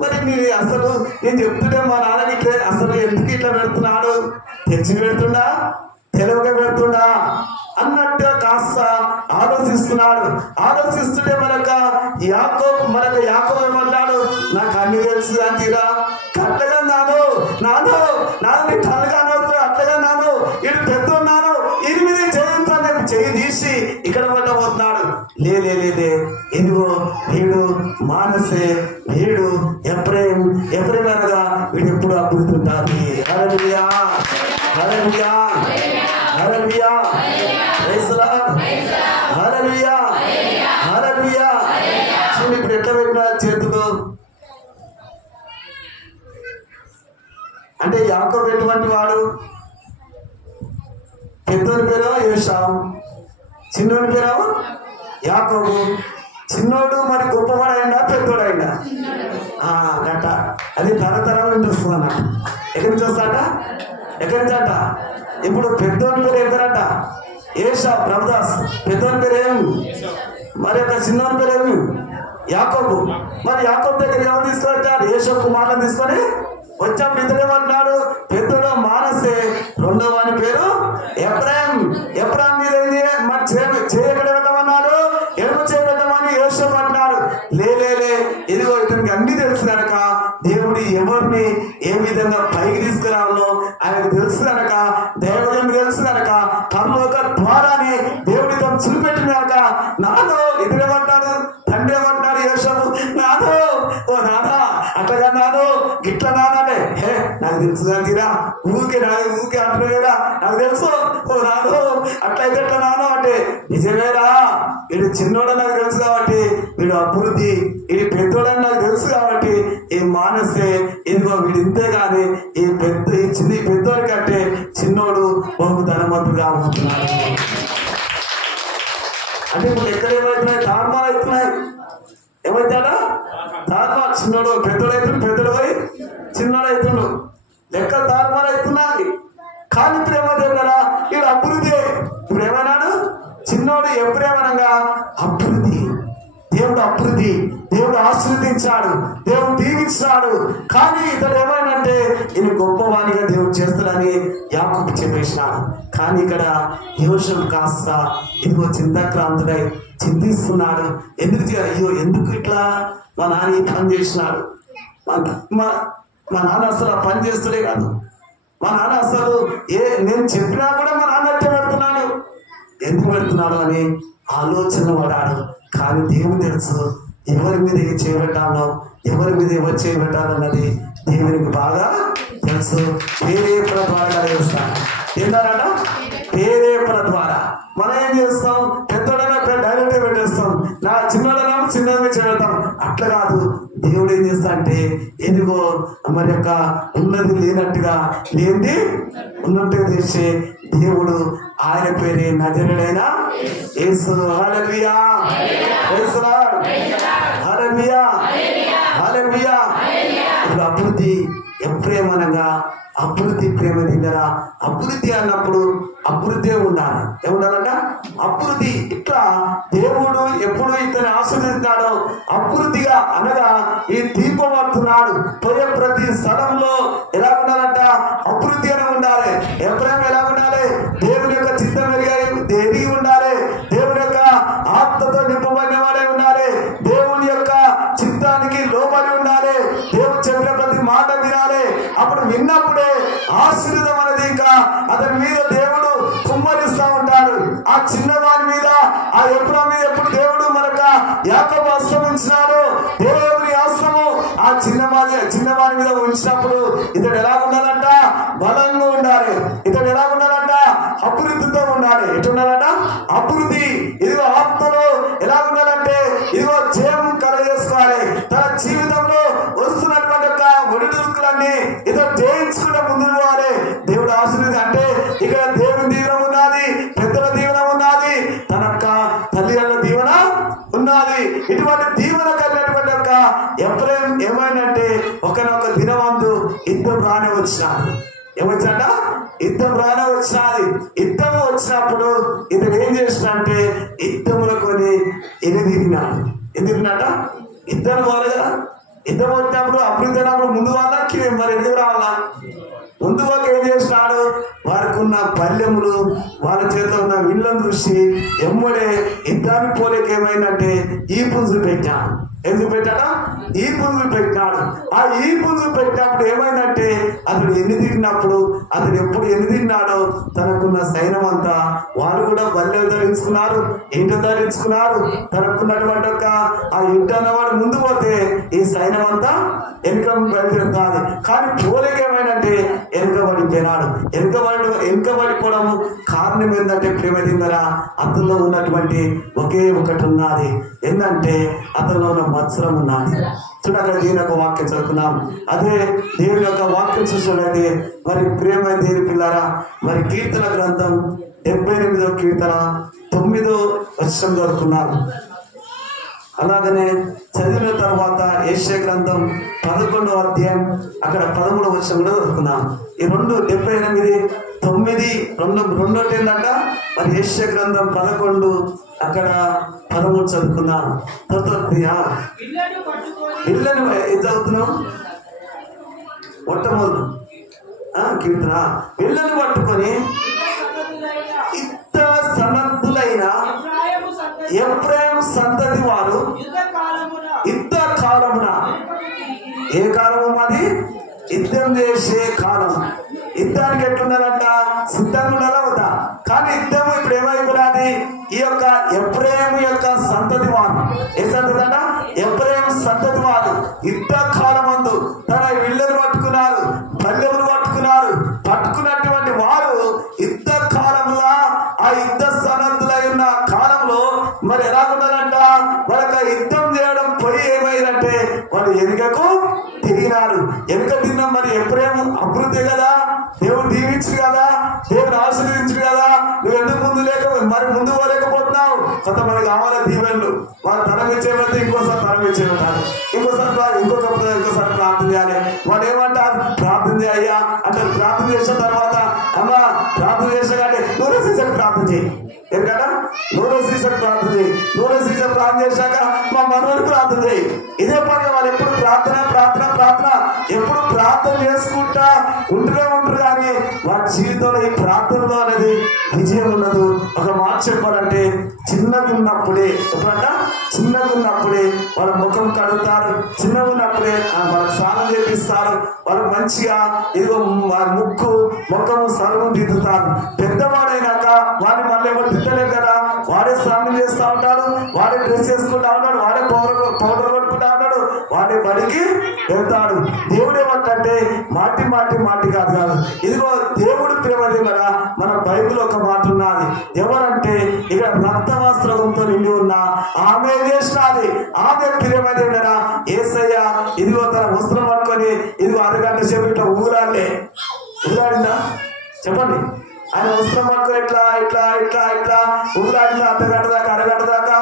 మరి మీరు అసలు నేను చెప్తుంటే మా నాన్నకి ఇట్లా అసలు ఎందుకు ఇట్లా పెడుతున్నాడు? తెచ్చి పెడుతుండా తెలివిగా పెడుతుండా అన్నట్టు కాస్త ఆలోచిస్తున్నాడు. ఆలోచిస్తుంటే యాకోబు ఏమన్నాడు? నాకు అన్ని తెలుసు అంతీరా. అట్లగా నాను నీ కళ్ళుగా అట్లగా నాను ఇటు పెద్ద ఉన్నాను, ఇది మీద చేయించాలని చెయ్యి తీసి ఇక్కడ పట్టబోతున్నాడు. లేదే ఇదిగో వీడు మానసే, వీడు ఎఫ్రాయిం అనగా వీడు ఎప్పుడు అభివృద్ధి ఉంటుంది. హల్లెలూయా, hallelujah, hallelujah, praise the lord, హల్లెలూయా. అంటే యాకోబు ఎటువంటి వాడు? పెద్దోని పేరు యోషావు, చిన్నోని పేరు యాకోబు. చిన్నోడు మరి గొప్పవాడైనా పెద్దోడైనా గట్ట అది తరతరాల నుంచి వస్తుందన్న. ఎక్కడి నుంచి వస్తాట? ఎక్కడి నుంచి అంట? ఇప్పుడు పెద్దోని పేరు ఎవరంట? యేషావు. ప్రభుదాస్ పెద్దోని పేరు ఏమి? మరి యొక్క చిన్నోని పేరు ఏమి? యాకోబు. మరి యాకోబు దగ్గర ఎవరు తీసుకొచ్చాడు? యేషావు కుమారులను తీసుకొని వచ్చాడు. ఇతడేమంటున్నాడు? పెద్దోడు మానసే, రెండో వాని పేరు ఎఫ్రాయిం. ఎఫ్రాయిం మీద మరి చేయబడి పెట్టమన్నాడు, ఎరుపు చేయబెట్టమని యోసేపు అంటున్నాడు. లేలే, ఇదిగో ఇతనికి అన్ని తెలుసు కనుక దేవుడు ఎవరిని ఏ విధంగా పైకి తీసుకురావాలో ఆయనకు తెలుసు కనుక, దేవుడికి తెలుసు కనుక, పరలోక ద్వారానే దేవుడితో చూపెట్టిన కనుక నాదో ఇతడేమంటాడు? తండ్రి ఏమంటాడు? యోసేపు నాదో, ఓ నాదా అట్లా నాదో గిట్ల నాదాలే, హే నాకు తెలుసు తీరా ఊరికే అంటున్నారా, నాకు తెలుసు, ఓ నాదో అట్లయితే ఎట్లా నాదో అంటే నిజమేరా, వీడు చిన్నోడ నాకు తెలుసు కాబట్టి వీడు అభివృద్ధి, ఇది పెద్దోడని నాకు తెలుసు కాబట్టి ఈ మానసే, ఇదిగో వీడు ఇంతే కానీ ఈ పెద్దోడి కంటే చిన్నోడు బహు ధనవంతుడు కాబోతున్నాడు. అంటే ఇప్పుడు ఎక్కడ ఏమవుతున్నాయి? తారుమారు అవుతున్నాయి. ఏమవుతాడా? తారుమారు. చిన్నోడు పెద్దోడైతుండు, పెద్దోడు పోయి చిన్నోడు అవుతుండు, లెక్క తారుమారు అవుతున్నాయి. కానీ ప్రేమ దగ్గర వీడు అభివృద్ధి. ఇప్పుడు ఏమన్నాడు? చిన్నోడు ఎప్పుడేమనగా అభివృద్ధి. దేవుడు అభివృద్ధి, దేవుడు ఆశీర్వదించాడు, దేవుడు దీవించాడు. కానీ ఇతడు ఏమైనంటే ఈయన గొప్పవానిగా దేవుడు చేస్తాడని యాకోబు చెప్పేసినాడు. కానీ ఇక్కడ యోసేపు కాస్త ఇదిగో చింతాక్రాంతుడై చింతిస్తున్నాడు. అయ్యో ఎందుకు ఇట్లా మా నాన్న ఈ పని చేసినాడు, మా నాన్న అసలు ఆ పని చేస్తుడే కాదు, మా నాన్న అసలు నేను చెప్పినా కూడా మా నాన్న అట్టే పెడుతున్నాడు, ఎందుకు పెడుతున్నాడు అని ఆలోచన పడ్డాడు. కానీ దేవుని తెలుసు ఎవరి మీద ఏం చేయబెట్టాలో, ఎవరి మీద ఎవరు చేయబెట్టాలన్నది దేవునికి బాగా తెలుసు. ప్రేరేపణ ద్వారా చేస్తాను. ఏంటారట? ప్రేరేపణ ద్వారా. మనం ఏం చేస్తాం? పెద్దోడైనా డైరెక్ట్గా పెట్టేస్తాం, నా చిన్నోడైనా చిన్నగా చేయబెడతాం. అట్లా కాదు. దేవుడు ఏం చేస్తా అంటే ఎదిగో మరి యొక్క ఉన్నది లేనట్టుగా, లేనిది ఉన్నట్టుగా చేసే దేవుడు. ఆయన పేరే నజరేయుడైన యేసు. హల్లెలూయా, ప్రైజ్ లార్డ్, హల్లెలూయా, హల్లెలూయా. ఇప్పుడు అభివృద్ధి ఎప్పుడేమనగా అభివృద్ధి ప్రేమ దగ్గర అభివృద్ధి అన్నప్పుడు అభివృద్ధి ఉండాలి. ఏముండాలంట? అభివృద్ధి. ఇట్లా దేవుడు ఎప్పుడు ఇతని ఆశీర్వదించాడో అభివృద్ధిగా అనగా ఈ దీపం పడుతున్నాడు పోయే ప్రతి స్థలంలో ఎలా ఉండాలంట? అభివృద్ధి అని ఉండాలి. ఎప్పుడైనా ఎలా ఉండాలి? దేవుని యొక్క చిత్తం ఎరిగి ఉండాలి, దేవుని యొక్క ఆత్మతో నింపబడిన వాడే ఉండాలి, దేవుని యొక్క చిత్తానికి లోబడి ఉండాలి, దేవుడు చెప్పిన ప్రతి మాట వినాలి. అప్పుడు విన్నప్పుడే ఆశీర్వాదం అనేది ఇంకా అతని మీద దేవుడు కుమ్మరిస్తా ఉంటాడు. ఆ చిన్నవాని మీద, ఆ ఎఫ్రాయిము మీద ఎప్పుడు దేవుడు మనక యాకోబు అస్తమించినాడు, దేవుని హస్తము ఆ చిన్నవాని మీద ఉంచినప్పుడు ఇతడు ఎలా ఉండాలంట? బలంగా ఉండాలి. ఇతడు ఎలా ఉండాలంట? అభివృద్ధితో ఉండాలి. ఎటు ఉండాలంట? అభివృద్ధి. ఇదిగో ఆత్మలో ఎలా ఉండాలంటే ఇదిగో జయం కలగజేసుకోవాలి. తన జీవితంలో వస్తున్నటువంటి యొక్క ఒడిదుడుకులన్నీ ఇదో జయించుకుంటే ముందుకు పోవాలి. దేవుడు ఆశీర్వాదం అంటే ఇక్కడ దేవుని దీవెన ఉన్నది, పెద్దల దీవెన ఉన్నది, తన తల్లిదండ్రుల దీవెన ఉన్నది. ఇటువంటి దీవెన కలిగినటువంటి యొక్క ఎఫ్రాయిము ఏమైందంటే ఒకనొక దినమందు యుద్ధం రానే వచ్చినాడు. ఏమొచ్చాడ? యుద్ధం రానే వచ్చినది. యుద్ధం వచ్చినప్పుడు ఇతడు ఏం చేసినంటే యుద్ధములో కొని ఎనిదిగినాడు. ఎందుకున్నట? యుద్ధం పోవాలి కదా. యుద్ధం వచ్చినప్పుడు అభివృద్ధి అయినప్పుడు ముందు వాళ్ళకి మరి ఎందుకు రావాలా? ముందు వాళ్ళకి ఏం చేసినాడు? వారికి ఉన్న పల్లెములు, వాళ్ళ చేతిలో ఉన్న విల్లను చూసి ఎమ్మడే యుద్ధానికి పోలేక ఏమైందంటే ఈ పుంజు పెట్టాడు. ఎందుకు పెట్టాడా? ఈ పుంజు పెట్టినాడు. ఆ ఈ పుంజు పెట్టినప్పుడు ఏమైందంటే అతడు ఎన్నిదిగినప్పుడు అతడు ఎప్పుడు ఎన్నిదిగినాడో తనకున్న సైన్యం అంతా వాళ్ళు కూడా బల్లెలు ధరించుకున్నారు, ఇంట ధరించుకున్నారు. తనకున్నటువంటి ఒక ఆ ఇంట అన్నవాడు ముందు పోతే ఈ సైన్యం అంతా వెనుక బయలుదేరుతాది. కానీ పోలేక ఏమైందంటే వెనుకబడిపోయినాడు. వెనుకబడిపోవడం కారణం ఏంటంటే ప్రేమ దిందరా అతనిలో ఉన్నటువంటి ఒకే ఒకటి ఉన్నది. ఏంటంటే అతనిలో ఉన్న మత్సరం ఉన్నది. చూడగా దేవుని యొక్క వాక్యం చదువుకున్నాం. అదే దేవుని యొక్క వాక్యం చూసినట్లయితే మరి ప్రియమైన దేవుని పిల్లారా, మరి కీర్తన గ్రంథం 78వ కీర్తన 9వ వచనం చదువుకున్నాం. అలాగనే చదివిన తర్వాత యెషయా గ్రంథం 11వ అధ్యాయం అక్కడ 13వ వచనంలో చదువుకున్నాం. ఈ 78, 9 రెండోటి ఏంటంట మరి యెషయా గ్రంథం 11 అక్కడ 13 చదువుకున్నాం. ఇళ్ళను చదువుతున్నాం. మొట్టమొదటి కీర్తన ఇళ్ళను పట్టుకొని యుద్ధ సన్నద్ధులైన ఎఫ్రాయిము సంతతి వారు యుద్ధ కాలమున, ఏ కాలము అది? యుద్ధం చేసే కాలం. యుద్ధానికి ఎట్లుండాలంట? సిద్ధంగా ఉండాలా వద్దా? కానీ యుద్ధం ఇప్పుడు ఏమైపోయినది? ఈ యొక్క ఎఫ్రాయిము యొక్క సంతతి వారు, ఏ సంతతి అంట? ఎఫ్రాయిము సంతతి వారు యుద్ధ కాలమందు తన ఇళ్ళను పట్టుకున్నారు, పల్లెములు పట్టుకున్నారు. పట్టుకున్నటువంటి వారు యుద్ధ కాలంలో, ఆ యుద్ధ సన్నద్ధులై ఉన్న కాలంలో మరి ఎలా ఉండాలంట? వాళ్ళకి యుద్ధం చేయడం పోయి ఏమైందంటే వాళ్ళు వెనుకకు తిరిగినారు. వెనుక తిన్నాం. మరి ఎప్పుడేమో అభివృద్ధి కదా, దేవుడు దీవించు కదా, దేవుడు ఆశీర్వదించు కదా, నువ్వు ఎందుకు ముందు మరి ముందు పోలేకపోతున్నావు? కొంతమంది కావాలి దీవెనలు, వాళ్ళు తరం ఇచ్చేవాళ్ళు ఇంకోసారి తరం ఇచ్చేవాళ్ళు, ఇంకోసారి ప్రార్థన చేయాలి. వాళ్ళు ఏమంటారు? ప్రార్థన చేయ్యా అంటారు. ప్రార్థన చేసిన తర్వాత అమ్మా ప్రార్థన చేసినాకంటే నూనె సీజన్ ప్రార్థన చేయి. ఎందుకంటే నూనె సీజన్ ప్రార్థన చేయి. నూనె సీజన్ ప్రార్థన చేశాక మా మనవడు ప్రార్థన చేయి. ఇదే పని వాళ్ళు ఎప్పుడు ప్రార్థన ప్రార్థన ప్రార్థన ఎప్పుడు ప్రార్థన చేసుకుంటా ఉంటారు. కానీ వారి జీవితంలో ఈ ప్రార్థనలో అనేది విజయం ఉండదు. ఒక మాట చెప్పాలంటే చిన్నగా ఉన్నప్పుడే, ఎప్పుడంట చిన్నగా ఉన్నప్పుడే వాళ్ళ ముఖం కడుగుతారు. చిన్నగా ఉన్నప్పుడే వాళ్ళకి స్నానం చేపిస్తారు. వాళ్ళకి మంచిగా ఇదిగో వారి ముఖము సర్వం దిద్దుతారు. పెద్దవాడైనాక వాడిని మళ్ళీ ఎవరు దిద్దలేదు కదా, వాడే స్నానం చేస్తూ ఉంటాడు, వాడే డ్రెస్ వేసుకుంటా ఉంటాడు, వాడే పౌడర్ కొట్టుకుంటా ఉంటాడు, వాడే బడికి వెళ్తాడు. దేవుడు ఏమంటే మాటి మాటి మాటి కాదు. ఇదిగో దేవుడు ప్రేమదే కదా. మన బైబిల్ ఒక మాట ఉన్నది. ఎవరంటే ఇక్కడ రక్త వస్త్రంతో నిండి ఉన్న ఆమె చేసినది. ఆమె ప్రేమదే కదా. యేసయ్య ఇదిగో తన వస్త్రం పట్టుకొని ఇదిగో అరగంట సేపు ఇట్లా ఊరాడిందా చెప్పండి? ఆయన వస్త్రం పట్టుకొని ఇట్లా ఇట్లా ఇట్లా ఇట్లా ఊరాడిందా? అర్ధగంట దాకా అరగంట దాకా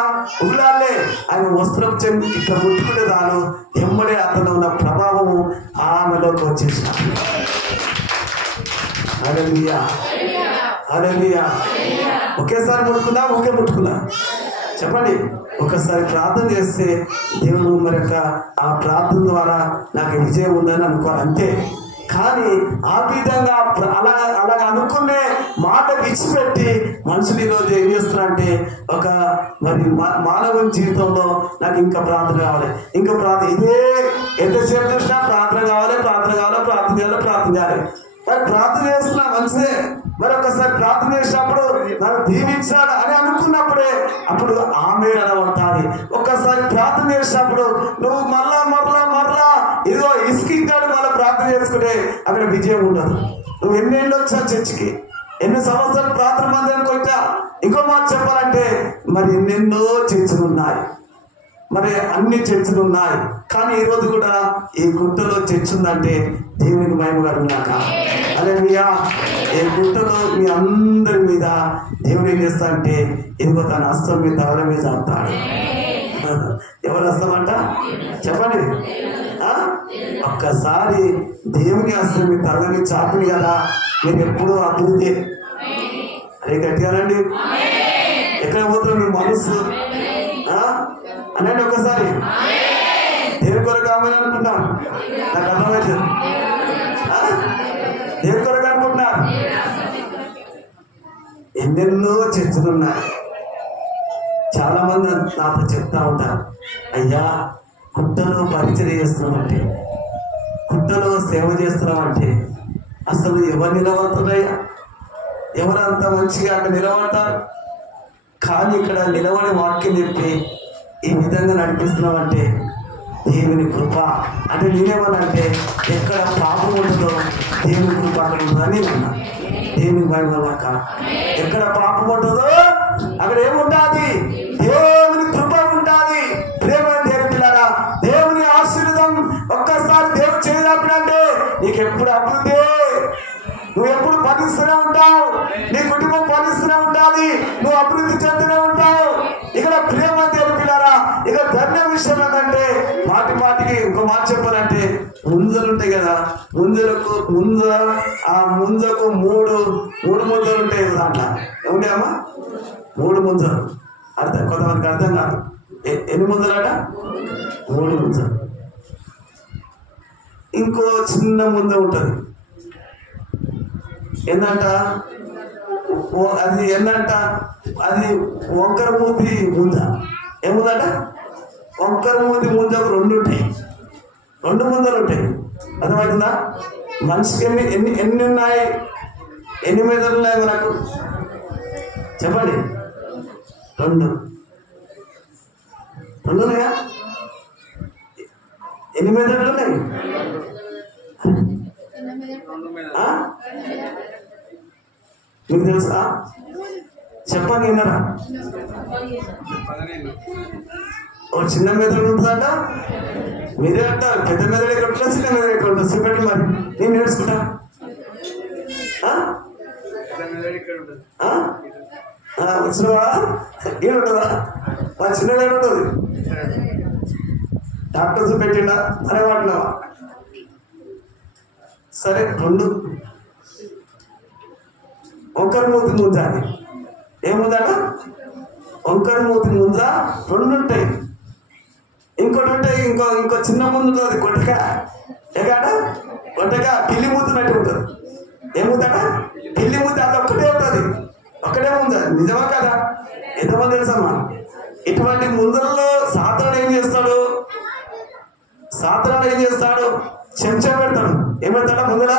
ఊరాలే. ఆయన వస్త్రం ఇట్లా ముట్టుకునే దాను ఎమ్మడే అతను ఉన్న ప్రభావము ఆమెలోకి వచ్చేసిన. హల్లెలూయా, హల్లెలూయా. ఒకేసారి ముట్టుకున్నా చెప్పండి. ఒకసారి ప్రార్థన చేస్తే దేవుడు మరి ఆ ప్రార్థన ద్వారా నాకు విజయం ఉందని అనుకోవాలి అంతే. కానీ ఆ విధంగా అలాగ అనుకునే మాట విడిచిపెట్టి మనుషులు ఈరోజు ఏం చేస్తున్నారంటే ఒక మరి మానవుని జీవితంలో నాకు ఇంకా ప్రార్థన కావాలి, ఇంకా ప్రార్థన, ఇదే ఎంతసేపు చూసినా ప్రార్థన కావాలి, ప్రార్థన కావాలి, ప్రార్థన చేయాలి, ప్రార్థన చేయాలి. మరి ప్రార్థన చేస్తున్నా మంచిదే. మరి ఒకసారి ప్రార్థన చేసినప్పుడు నన్ను దీవించాడు అని అనుకున్నప్పుడే అప్పుడు ఆమె అనబడతాది. ఒక్కసారి ప్రార్థన చేసినప్పుడు నువ్వు మరలా ఇదిగో ఇసుకింటాడు మళ్ళీ ప్రార్థన చేసుకుంటే అక్కడ విజయం ఉండదు. నువ్వు ఎన్నేళ్ళు వచ్చా చర్చికి, ఎన్ని సంవత్సరాలు ప్రార్థన మందిరానికి వచ్చా, ఇంకో మాట చెప్పాలంటే మరి ఎన్నెన్నో చర్చలు ఉన్నాయి, మరి అన్ని చర్చలు ఉన్నాయి. కానీ ఈరోజు కూడా ఈ గుట్టలో చర్చ ఉందంటే దేవునికి మహిమ కలుగుగాక. హల్లెలూయా. ఈ గుట్టలో మీ అందరి మీద దేవుడు ఏం చేస్తా అంటే ఇదిగో తన హస్తం మీద తవల మీద చాపుతాడు. ఎవరు హస్తం అంట చెప్పండి? ఒక్కసారి దేవుని హస్తం మీద తవల మీద చాపుని కదా మీరు ఎప్పుడూ అభివృద్ధి. అదే గట్టిగానండి. ఎక్కడ పోతున్నా మీ మనసు అనండి ఒక్కసారి. దేని కొరకు ఆమెను అనుకుంటాం? నాకు అర్థమైతే దేని కొరకు అనుకుంటున్నా? ఎన్నెన్నో చర్చలు ఉన్నాయి. చాలా మంది నాతో చెప్తా ఉంటారు, అయ్యా గుట్టలో పరిచయం చేస్తున్నామంటే, గుట్టలో సేవ చేస్తున్నామంటే అసలు ఎవరు నిలబడుతున్నాయా? ఎవరంత మంచిగా అక్కడ నిలబడతారు? కానీ ఇక్కడ నిలబడే వాక్యం చెప్పి ఈ విధంగా నడిపిస్తున్నామంటే దేవుని కృప. అంటే నేనేమనంటే ఎక్కడ పాపం ఉంటుందో దేవుని కృప అక్కడ ఉంటుందని అన్నా. దేవుని భయమన్నాక ఎక్కడ పాపం ఉంటుందో అక్కడ ఏముంటుంది? దేవుని కృప ఉంటుంది. ప్రేమ దేవుని పిల్లరా, దేవుని ఆశీర్వాదం నీకు ఎప్పుడు అభివృద్ధి, నువ్వు ఎప్పుడు ఫలిస్తూనే ఉంటావు, నీ కుటుంబం ఫలిస్తూనే ఉండాలి, నువ్వు అభివృద్ధి చెందుతూనే ఉంటావు. ఇక్కడ ప్రేమ తెలిపినారా? ఇక ధన్య విషయం ఏంటంటే మాటికి ఇంకో మాట చెప్పాలంటే ముంజలు ఉంటాయి కదా, ముంజకు మూడు ముంజలు ఉంటాయి దాంట్లో. ఏముంటాయమ్మా? 3 ముంజలు. కొంతమందికి అర్థం కాదు. ఎన్ని ముంజలట? 3 ముంజలు. ఇంకో చిన్న ముంజ ఉంటుంది. ఏంటంట అది వంకర మూతి ముంజ. ఏముందట? వంకర మూతి ముంజకు 2 ఉంటాయి, 2 ముంజలు ఉంటాయి. అర్థమవుతుందా? మనిషికి ఎన్ని ఉన్నాయి? ఎన్ని మెదడులు ఉన్నాయి మనకు? చెప్పండి. 2 ఉన్నాయా? ఎన్ని మెదడులు ఉన్నాయి? మీకు తెలుసా? చెప్పండి. విన్నారా? ఓ చిన్న మెదడు ఉంటుందంట. మీరే అంటారు పెద్ద మెదడు ఎక్కడ ఉంటుందా, చిన్న మెదడు ఎక్కడ ఉంటుంది? చూపెట్టి మరి నేను నేర్చుకుంటా. వచ్చినవా? ఏముంటుందా? మా చిన్న మెదడు ఉంటుంది. డాక్టర్ చూపెట్టిండా అనే వాటినవా? సరే, 2 వంకర మూతి ముంజ. అని ఏముందట? వంకర మూతి ముంజ 2 ఉంటాయి. ఇంకోటి ఉంటాయి, ఇంకో చిన్న ముందు ఉంటుంది, కొట్టక. ఎగాట కొట్టక పిల్లి మూతున్నట్టు ఉంటుంది. ఏముందట? పిల్లి మూతి. అది ఒక్కటే ఉంటుంది, ఒక్కటే ముంజ. నిజమా కదా? ఎంతమంది తెలుసమ్మా? ఇటువంటి ముందరలో సాధారణ ఏం చేస్తాడు? చెంచా పెడతాడు. ఏం పెడతాడా? ముందర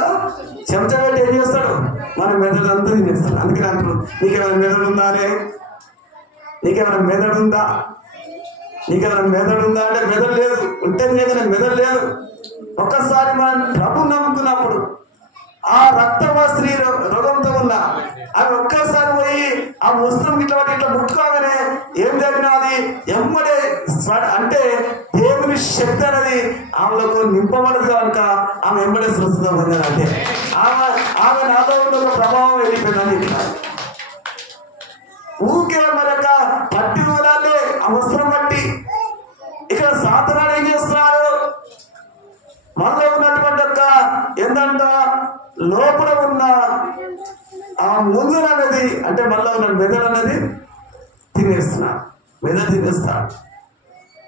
చెంచా పెట్టి ఏం చేస్తాడు? మన మెదడు అంతా తినేస్తాడు. అందుకని అంటాడు, నీకేమైనా మెదడు ఉందా అనే? నీకేమైనా మెదడు ఉందా అంటే మెదడు లేదు. ఉంటే లేదని మెదడు లేదు. ఒక్కసారి మనం ప్రభు నమ్ముకున్నప్పుడు ఆ రక్తమ స్త్రీ రోగంతో ఉన్న అవి ఒక్కసారి పోయి ఆ వస్త్రం ఇట్లా ముట్టుకోగానే ఏం జరిగినది? ఎమ్మడే అంటే దేవుని శక్తి అనేది ఆమెలకు నింపబడదు కనుక ఆమె ఎంబడే స్వస్థత పొందారంటే ఆమె నాలో ఉన్న ప్రభావం వెళ్ళిపోయిందని చెప్తారు. ఊకే మరొక పట్టి ఊరాలే ఆ వస్త్రం బట్టి. ఇక్కడ సాధనాలు ఏం చేస్తున్నారు? మనలో ఉన్నటువంటి ఒక ఏంటంట లోపల ఉన్న ఆ ముంజలు అనేది, అంటే మనలో ఉన్న మెదడు అనేది తినేస్తున్నాడు. మెదడు తినేస్తాడు.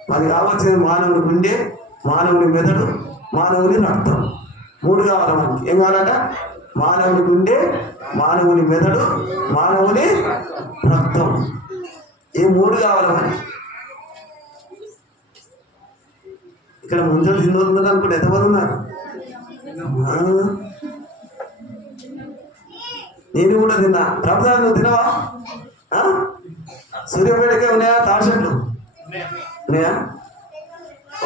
మరి కావాల్సిన మానవుని గుండె, మానవుని మెదడు, మానవుని రక్తం. 3 కావాలి మనకి. ఏం కావాలంట? మానవుని గుండె, మానవుని మెదడు, మానవుని రక్తం. ఈ 3 కావాలి మనకి. ఇక్కడ ముంజలు తిన్నది అనుకుంటే ఎంతమంది ఉన్నారు? నేను కూడా తిన్నా. ప్రభుత్వ నువ్వు తినవా? సూర్యాపేటకే ఉన్నాయా తాడిచెట్లు? ఉన్నాయా?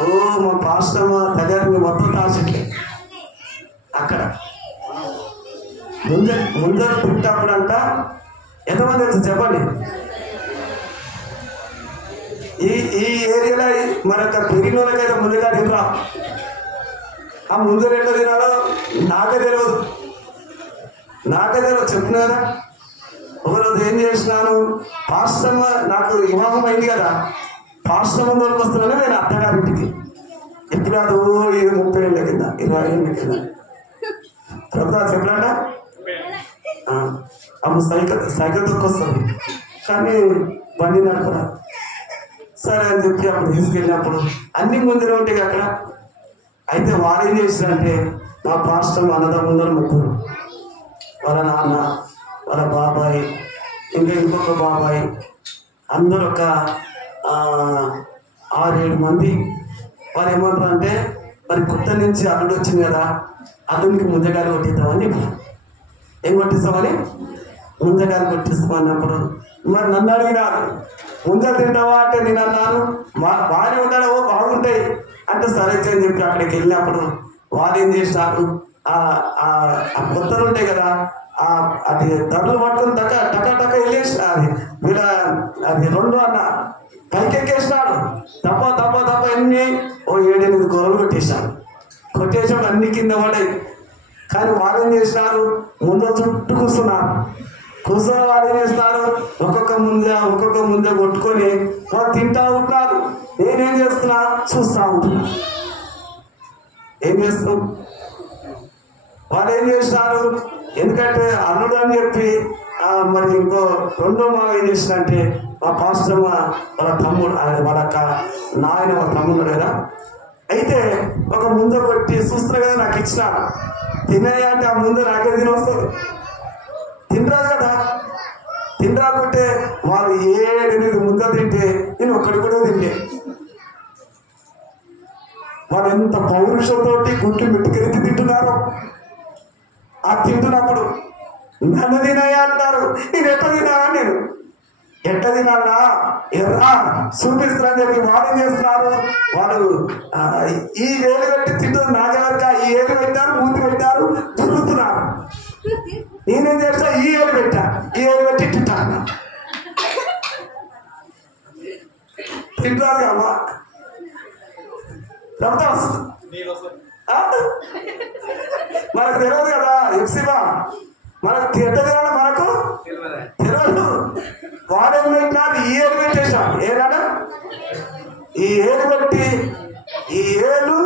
ఓ మా పాస్టర్ మా దగ్గర మొత్తం తాడిచెట్లే. అక్కడ ముందర తింటప్పుడు అంట ఎంతమంది తెలుసు చెప్పండి? ఈ ఏరియాలో మరొక పెరిగిన వాళ్ళకైతే ముందుగా తినరా. ఆ ముందర ఎట్లా తినాలో నాకే తెలియదు. చెప్పిన కదా. ఒకరోజు ఏం చేసినాను, పాస్టమ్మ నాకు వివాహం అయింది కదా, పాస్టమ్మ వరకు వస్తున్నానే నేను అత్తగారింటికి. ఇప్పుడు అది 30 ఏళ్ళ కింద, 20 ఏళ్ళ కింద. ప్రభుత్వ చెప్పినాడా? అప్పుడు సైకిల్ తొక్కొస్తుంది, కానీ బండి నడపరా. సరే అని చెప్పి అప్పుడు తీసుకెళ్ళినప్పుడు అన్ని ముందులో ఉంటాయి అక్కడ. అయితే వారు ఏం చేశారంటే, మా పాస్టర్ అన్నదమ్ముందరూ 3, వాళ్ళ నాన్న, వాళ్ళ బాబాయ్, ఇంకా ఇంకొక బాబాయ్, అందరూ ఒక 6-7 మంది. వారు ఏమంటారు అంటే, మరి కొత్త నుంచి అల్లుడు వచ్చింది కదా, అల్లుడికి ముంజగాలి కొట్టిద్దామని చెప్పారు. ఏం కొట్టిస్తామని? ముంజగాలి కొట్టిస్తామన్నప్పుడు మరి నన్ను అడిగినారు, ముంజ తింటావా అంటే నేను అన్నాను బాగానే ఉంటాడు, బాగుంటాయి అంటే సరే అని చెప్పి అక్కడికి వెళ్ళినప్పుడు వాళ్ళు ఏం చేసినారు, కొత్తలు ఉంటాయి కదా, అది ధరలు పట్టుకుని టక వెళ్ళేసి అది వీళ్ళ అది 2 అన్న పైకెక్కేసినాడు. తప్ప ఎన్ని 7-8 గొర్రెలు కొట్టేసాడు. అన్ని కింద పడాయి. కానీ వాళ్ళు ఏం చేసినారు, ముందు చుట్టూ కూర్చున్నారు. కూర్చొని వాళ్ళు ఏం చేస్తున్నారు, ఒక్కొక్క ముందే కొట్టుకొని వాళ్ళు తింటా ఉంటారు. నేనేం చేస్తున్నా, చూస్తూ ఉంటున్నా. ఏం చేస్తాం, వాళ్ళు ఏం చేసినారు, ఎందుకంటే అల్లుడు అని చెప్పి మరి ఇంకో రెండో మా ఏం చేసినంటే మా పాస్టర్ వాళ్ళ తమ్ముడు వాళ్ళ నాయన వాళ్ళ తమ్ముడు కదా. అయితే ఒక ముందు కొట్టి చూస్తున్నా కదా, నాకు ఇచ్చిన తినేయ అంటే ఆ ముందు నాకే తినొస్తుంది. తినరాదు కదా, తినరాకుంటే వాళ్ళు 7-8 ముందు తింటే నేను ఒక్కడి కూడా తింటే. వాళ్ళు ఎంత పౌరుషంతో గుడ్లు మెట్టుకెత్తి తింటున్నారు. ఆ తింటున్నప్పుడు నన్ను తినయ్యా అంటారు. నేను ఎట్లా తినాలా, నేను ఎట్లా తినాలా, ఎర్రా చూపిస్తారని చెప్పి వాళ్ళు ఏం చేస్తున్నారు, వాళ్ళు ఈ ఏలు పెట్టి తింటుంది నాకెవరిక, ఈ ఏలు పెట్టారు, ముందు పెట్టారు, తిరుగుతున్నారు. నేనేం చేస్తా, ఈ ఏలు పెట్టా, ఈ ఏలు పెట్టి తింటాను. తింటారు అమ్మా, మనకు తెలియదు కదా ఎఫ్సిబా, మనకు ఎట్ట తినాలి, మనకు తెలియదు. వాడేం పెట్టినాడు, ఈ ఏలు పెట్టేశాడు. ఏనాడ ఈ ఏలు పెట్టి ఈ ఏలు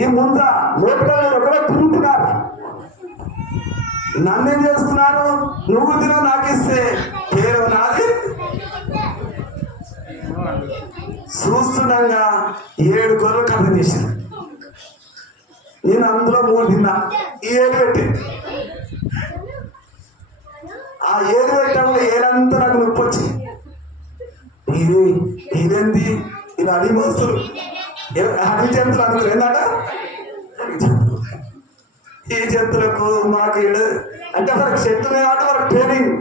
ఈ ముంద లోపల ఒకరే తింటున్నారు. నన్నేం చేస్తున్నారు, నువ్వు తిన నాకు ఇస్తే పేరు నాది. చూస్తుండగా 7 గొర్రెలు కథ చేశాను. నేను అందులో 3 తిన్నా. ఈ ఏలు పెట్టి ఆ ఏలు పెట్టినప్పుడు ఏలంతా నాకు నొప్పి వచ్చి, ఇదేంటి ఇది అడిగి వస్తులు అడిగి జంతువులు అనుకున్నారు. ఏంటంట ఈ జంతువులకు మాకు అంటే మనకు చెట్టు కాబట్టి మనకు ట్రైనింగ్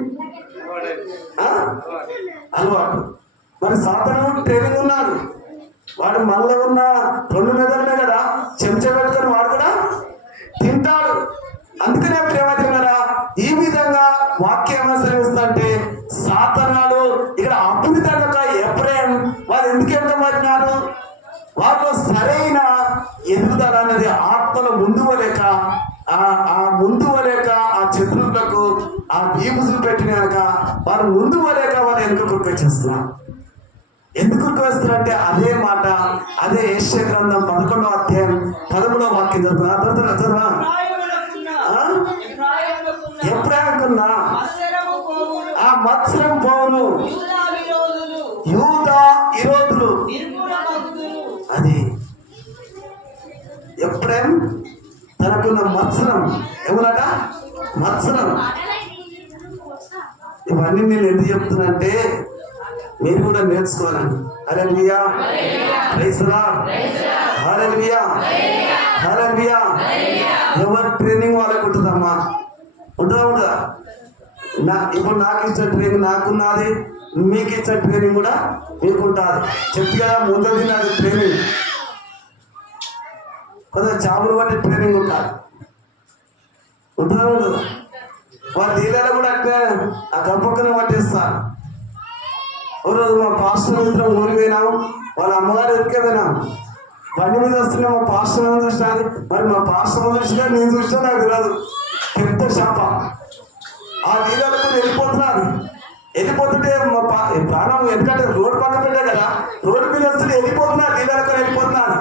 అలవాటు. మరి సాధారణ ట్రైనింగ్ ఉన్నాడు, వాడు మనలో ఉన్న 2 మెదడునే కదా చెంచా పెట్టుకొని వాడు కూడా తింటాడు. అందుకనే ప్రేమ తిన్నారా, ఈ విధంగా వాక్యం ఏమనిపిస్తుందంటే సాతానుడు ఇక్కడ అభివృద్ధి ఎప్పుడేం వాళ్ళు ఎందుకు ఎంతమంటున్నారు, వాళ్ళు సరైన ఎదుగుదల అనేది ఆత్మలో ముందువలేక ఆ చతురులకు ఆ బీబుసులు పెట్టినాక వాళ్ళు ముందువలేక వాళ్ళు వెనుక చేస్తున్నారు. ఎందుకు వేస్తున్నారంటే అదే మాట, అదే యెషయా గ్రంథం 11వ అధ్యాయం 13వ వాక్యం చదువుతున్నా. ఎప్పుడనుకున్నా ఆ మత్సరం పోవును, యూదా విరోధులు. అది ఎప్పుడేం తనకున్న మత్సరం ఏమన్నట, మత్సరం. ఇవన్నీ నేను ఎందుకు చెప్తున్నా, మీరు కూడా నేర్చుకోవాలండి. హల్లెలూయా, ప్రైజ్ ది లార్డ్, హల్లెలూయా, హల్లెలూయా. ఎవరి ట్రైనింగ్ వాళ్ళకు ఉంటుందమ్మా, ఉంటుందా? ఇప్పుడు నాకు ఇచ్చిన ట్రైనింగ్ నాకున్నది, మీకు ఇచ్చిన ట్రైనింగ్ కూడా మీకు ఉంటుంది. చెప్పి కదా ముందది నాకు ట్రైనింగ్, కొంచెం చేపలు బట్టి ట్రైనింగ్ ఉంటుంది, ఉంటుందా ఉండదు? వాళ్ళ నీళ్ళలో కూడా అంటే ఆ గంపక్కన పట్టేస్తారు. రోజు మా పాస్టర్ మిత్రం ఊరికి పోయినాము, వాళ్ళ అమ్మగారు ఎదురుకే పోయినాము. బండి మీద వస్తున్నా మా పాస్టర్ చూసినాను, మరి మా పాస్టర్ చూసినా నేను చూసినా నాకు తెలియదు. పెద్ద శాప ఆ నీళ్ళకు వెళ్ళిపోతుంటే మా ప్రాణం, ఎందుకంటే రోడ్డు పక్కన పెట్టే కదా, రోడ్డు మీద వస్తుంటే వెళ్ళిపోతున్నారు, నీళ్ళకు వెళ్ళిపోతున్నాను.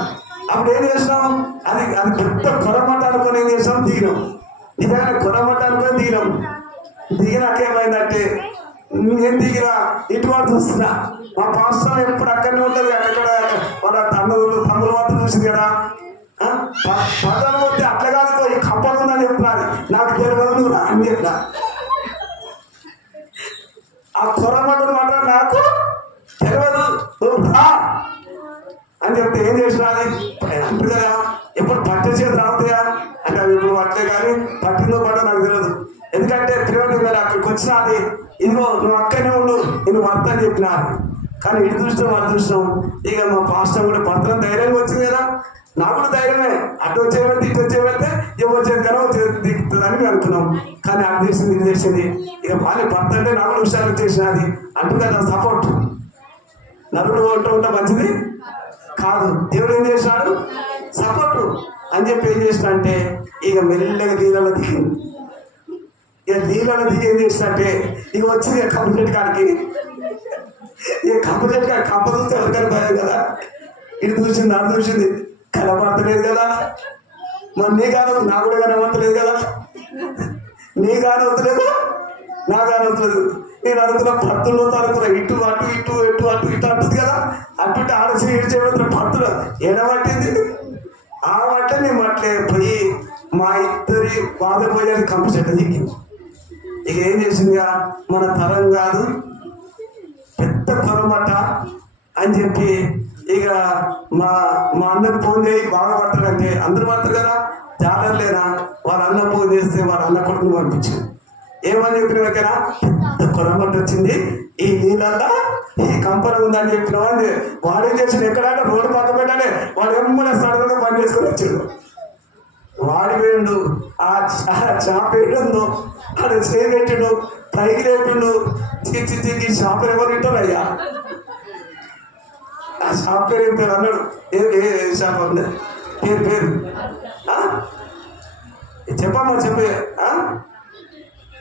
అప్పుడు ఏం చేసినాం, అది పెద్ద కొరమట్ట అనుకొని ఏం చేసినాం, దిగినాం. నిజంగా కొరమట్ట అనుకొని దిగినాక ఏమైందంటే నేను దిగిరా ఇటువంటి చూస్తున్నా, మా పాస్టర్ ఎప్పుడు అక్కడనే ఉంటుంది. అక్కడ వాళ్ళ తమ్ముడు మాత్రం చూసింది కదా, పదం వస్తే అట్లా కాదు ఈ కప్పలు ఉందని చెప్తున్నారు. నాకు తెలియదు, నువ్వు రా అని చెప్పిన. ఆ కొరమట్టను మాట నాకు తెలియదు, నువ్వు రా అని చెప్తే ఏం చేసినా అంటారు కదా, ఎప్పుడు పట్టే చేతి రావుతాయా అంటే అవి ఇప్పుడు పట్టలే, కానీ పట్టిందో పట్టో నాకు తెలియదు. ఎందుకంటే ప్రేమ మీరు అక్కడికి వచ్చినా అది ఇదిగో నువ్వు అక్కడనే ఉండు, నేను భర్త అని చెప్పినారు. కానీ ఇటు అదృష్టం ఇక మా పాస్టర్ కూడా భర్తను ధైర్యంగా వచ్చింది కదా, నాకు కూడా ధైర్యమే. అటు వచ్చేవైతే ఇటు వచ్చేవైతే ఇవి వచ్చేది కదా దిగుతుందని మేము అనుకున్నాం. కానీ అటు చేసింది ఇది చేసింది, ఇక బాగా భర్త అంటే నాకు కూడా హుషారు చేసినది అంటూ కదా సపోర్ట్. నలుగురు ఉంటే మంచిది కాదు, దేవుడు ఏం చేసినాడు, సపోర్టు. అని చెప్పి ఏం చేసిన అంటే ఇక మెల్లగా నీళ్ళలో దిగింది. ఇక నీళ్ళలో దిగి ఏం చేసిన అంటే ఇక వచ్చింది ఇక కంప చెట్టు కాడికి. ఇక కంప చెట్టు కాడికి కంప చూస్తే ఎవరికైనా భయం కదా. ఇటు చూసింది అటు చూసింది, కనపడతలేదు కదా. మరి నీ కాదు నా కూడా కనపడతలేదు కదా, నీ కానవతలేదు నా కానవతలేదు. నేను అనుకున్న పత్తుల్లో అనుకున్నా ఇటు అటు ఇటు ఎటు అటు ఇటు అంటుంది కదా, అటు ఇటు ఆడచి ఇటు చేయబడుతున్న పత్తులు ఎడబట్టింది. ఆ మట్ట నేను మట్లే పోయి మా ఇద్దరి బాధపోయేది కంప చెట్టు దిగింది. ఇక ఏం చేసిందిగా మన తరం కాదు పెద్ద పొరమట అని చెప్పి ఇక మా అన్నకు ఫోన్ చేయి బాగా పడతాడంటే అందరూ పడతారు కదా, జాగ్రత్త లేదా వాళ్ళ అన్న ఫోన్ చేస్తే వాళ్ళ అన్న కొడుకుని పంపించింది. ఏమని చెప్పిన దగ్గర పెద్ద కొరమట్టు వచ్చింది, ఈ నీళ్ళల్లో ఈ కంపర ఉందని చెప్పినావు అని. వాడేం చేసిండు ఎక్కడంటే రోడ్డు పక్క పెట్టానే వాడు ఎమ్మనే సడన్గా పని చేసుకొని వచ్చాడు. వాడి వేయండు ఆ చాపేయడంలో ఆడ చేయబెట్టిండు, పైకి లేపిండు. ఈ చేపలు ఎవరు తింటారు అయ్యా, ఆ చేప పేరు ఏం పేరు అన్నాడు. ఏ చేప ఉంది పేరు చెప్పమ్మా చెప్పే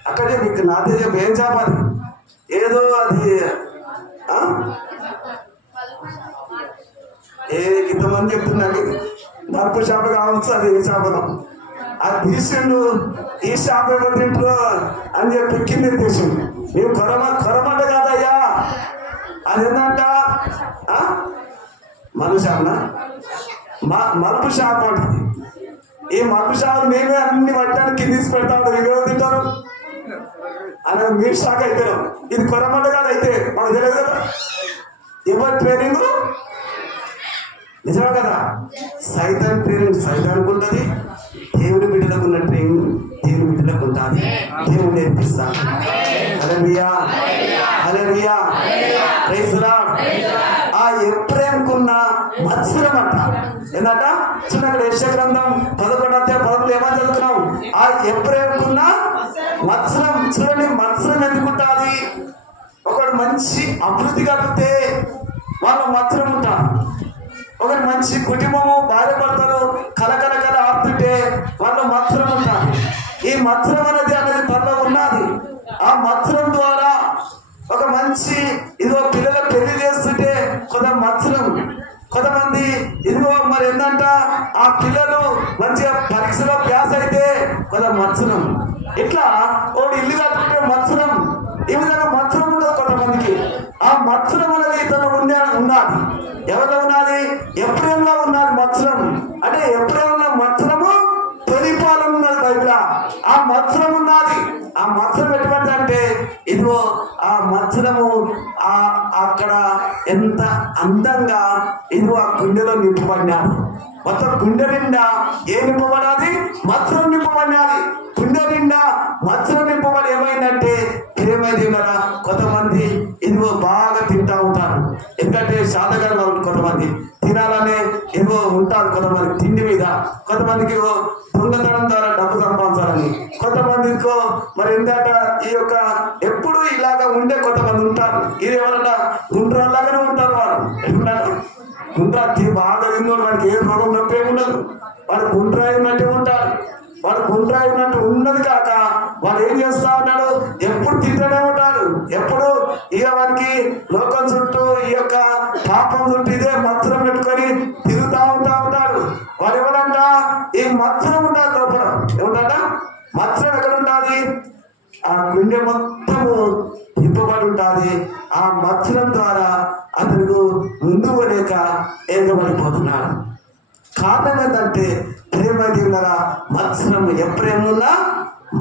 అక్కడ చెప్పి నాదే చెప్పు ఏం చేప అది, ఏదో అది ఇంతమంది చెప్తున్నాను దర్ప చేప కావచ్చు, అది ఏ చేపలో అది తీసిండు. ఈ చేప ఎవరు తింటారు అని చెప్పి కింద తీసిండు. మేము కొరమంట కాదయ్యా, అది ఏంటంట మనుషాపన మలుపు చేప అంటది. ఈ మలుపు చేపలు మేమే అన్ని పట్టడానికి కింద తీసి పెడతా ఉంటాం. ఎవరు తింటారు అని మీరు షాక్ అయిపోయాం. ఇది కొరమంట కాదు అయితే మనకు తెలియదు కదా. ఎవరి ట్రైనింగ్ నిజమే కదా, సైతాన్ ట్రైనింగ్ సైతానికి ఉంటుంది, దేవుని బిడ్డలకు ఉన్న ట్రైనింగ్ దేవుని బిడ్డలకు ఉంటుంది. దేవుడు నేర్పిస్తాను. హల్లెలూయా హల్లెలూయా ప్రైజ్ లార్డ్. ఆ ఎఫ్రాయిముకున్న మత్సరం అంట ఏంటంట చిన్న అక్కడ యెషయా గ్రంథం 11:11 ఏమని చదువుతున్నాం, ఆ ఎఫ్రాయిముకున్న మత్సరం. చూడండి మత్సరం ఎందుకుంటుంది, ఒకడు మంచి అభివృద్ధి కలిగితే వాళ్ళు మత్సరం ఉంటారు. ఒకటి మంచి కుటుంబము భార్య భర్తలు కలకల ఆడుతుంటే వాళ్ళు మత్సరం ఉంటారు. ఈ మత్సరం అనేది తనలో ఉన్నది. ఆ మత్సరం ద్వారా ఒక మంచి ఇదిగో పిల్లల పెళ్లి చేస్తుంటే కొంత మత్సరం, కొంతమంది ఇదిగో మరి ఏంటంట ఆ పిల్లలు మంచిగా పరీక్షలో ప్యాస్ అయితే కొంత మత్సరం. ఇట్లా ఒకటి ఇల్లు కట్టుకుంటే మత్సరం. ఈ విధంగా మత్సరం ఉండదు కొంతమందికి. ఆ మత్సరం అనేది తను ఉన్నది. ఎవరిలో ఉన్నది? ఎఫ్రాయిములో ఉన్నది మత్సరం. అంటే ఎఫ్రాయిములో మత్సరము తొలిపాలన ఉన్నది బైబిల్. ఆ మత్సరం ఉన్నది. ఆ మత్సరం ఎటువంటి అంటే ఇదిగో ఆ మత్సరము అక్కడ ఎంత అందంగా ఇదిగో ఆ గుండెలో నింపబడినాడు. మొత్తం గుండె నిండా ఏ నింపబడాలి? మత్సరం నింపబడినది. గుండె నిండా మత్సరం నింపబడి ఏమైందంటే ఏమైంది కదా, కొంతమంది ఇదిగో బాగా తింటా ఉంటారు. ఎందుకంటే శాతగారు వాళ్ళు కొంతమంది తినాలనే ఏదో ఉంటారు. కొంతమంది తిండి మీద, కొంతమందికి దొంగతనం ద్వారా డబ్బు సంపాదించాలని, కొంతమందికో మరి ఏంటంటే ఈ యొక్క ఎప్పుడు ఇలాగా ఉండే కొంతమంది ఉంటారు. ఇది ఎవరన్నా గుండ్రాలాగానే ఉంటారు. వాళ్ళు ఎట్లుంటారు? గుండ్రా బాగా తిన్నోడు వాడికి ఏ రోగం నొప్పి ఉండదు. వాడు గుండ్రాయినట్టే ఉంటాడు. వాడు గుండ్రాయినట్టు ఉన్నది కాక వాడు ఏం చేస్తా ఉంటాడు, ఎప్పుడు తింటూనే ఉంటాడు. ఎప్పుడు ఇక వాడికి లోకం చుట్టూ ఈ యొక్క పాపం చుట్టూ ఇదే మత్సరం పెట్టుకొని తిరుగుతా ఉంటాడు. వాడు ఎవడంట ఈ మత్సరం ఉంటాడు లోపల. ఏమిటంట మత్సరం ఎక్కడ ఉంటుంది? ఆ గుండె మొత్తము తిప్పబడి ఉంటుంది. ఆ మత్సరం ద్వారా అతను ముందుకు లేక ఏగబడిపోతున్నాడు. కారణం ఏంటంటే ప్రేమ దేవులారా మత్సరం. ఎప్పుడేమున్నా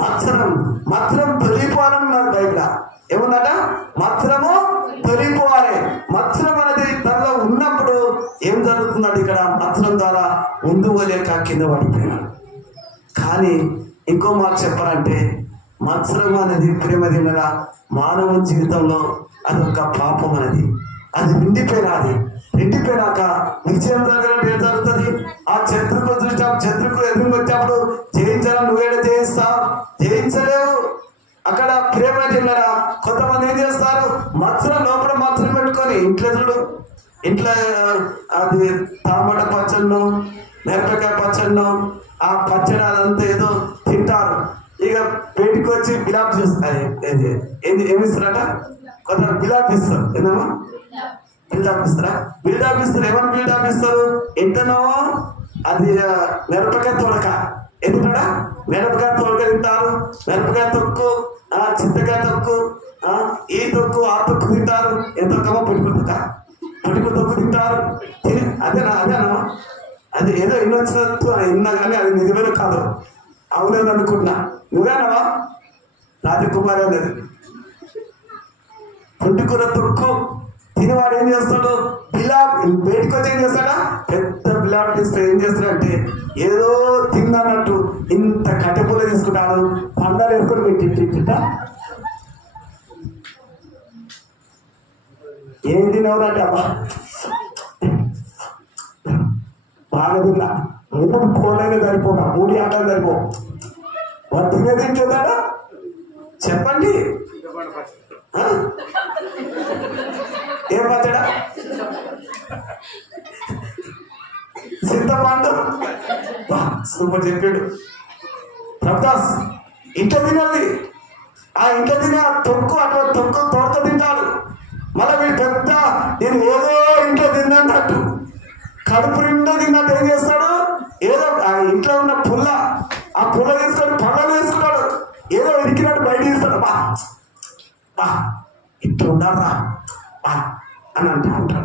మత్సరం తొలిపోవాలన్నారు బైబిల్. ఏముందట? మత్సరము తొలిపోవాలి. మత్సరం అనేది తనలో ఉన్నప్పుడు ఏం జరుగుతుందంటే ఇక్కడ మత్సరం ద్వారా ముందుకు లేక కింద పడిపోయాడు. కానీ ఇంకో మాట చెప్పాలంటే మత్సరం అనేది ప్రేమ దేవులారా మానవ జీవితంలో అదొక పాపం అనేది. అది నిండిపోయినాక నిశ్చయం ఏం జరుగుతుంది? ఆ శత్రుకు ఎదురు వచ్చినప్పుడు జయించాలని నువ్వేడ జయించలేవు. అక్కడ ప్రేమ జిల్లా కొంతమంది ఏం చేస్తారు, మత్సరం లోపల మత్సరం పెట్టుకొని ఇంట్లో అది తామట పచ్చళ్ళు మిరపకాయ పచ్చడిను ఆ పచ్చడి అదంతా ఏదో తింటారు. ఇక బయటికి వచ్చి బిలాప్ చేస్తారు. ఏమి ఇస్తారట? కొంత బిలాప్ ఇస్తారు. ఏందమ్మా బిల్డప్ ఇస్తారా? బిల్డప్ ఇస్తారు. ఎవరు బిల్డప్ ఇస్తారు? ఎంతనో అది మిరపకాయ తొడక ఎందుకడా మిరపకాయ తొడక తింటారు. మిరపకాయ తొక్కు, చింతకాయ తొక్కు, ఈ తొక్కు ఆ తొక్కు తింటారు. ఎంత తొక్కమో పుట్టుకు తొక్కు తింటారు. అదేనా అది ఏదో ఇన్నొచ్చినట్టు విన్నా కానీ అది నిజమైన కాదు. అవునేది అనుకుంటున్నా. నువ్వేనవా? రాజకుమారి అనేది పుట్టుకూర తొక్కు తినేవాడు ఏం చేస్తాడు? బయటకు వచ్చి ఏం చేస్తాడా? పెద్ద బిలాట్ ఇస్తే ఏం చేస్తాడంటే ఏదో తిన్నట్టు ఇంత కట్టెపూల తీసుకుంటాడు. పండాలు వేసుకొని పెట్టి ఏం తినవరంటే అబ్బా బాగా తిన్నా 3 కోళ్ళైనా సరిపోక 3 ఆటలు సరిపో. వాడు తినేది ఇంకేదా చెప్పండి? ఏం పచ్చడా? చింతపండు. సూపర్ చెప్పాడు ప్రభుదాస్. ఇంట్లో తినాలి. ఆ ఇంట్లో తినే తొక్కు అట్లా తొక్కు తోడత తింటాడు. మళ్ళీ వీడు పెద్ద నేను ఏదో ఇంట్లో తిన్నట్టు కడుపు నిండా తిన్నట్టు ఏం చేస్తాడు? ఏదో ఆ ఇంట్లో ఉన్న పుల్ల ఆ పుల్ల తీసుకొని పళ్ళలు వేసుకున్నాడు. ఏదో ఇరికినట్టు బయట తీస్తాడు. బా ఇట్లా ఉండాలరా అని అంటాడు.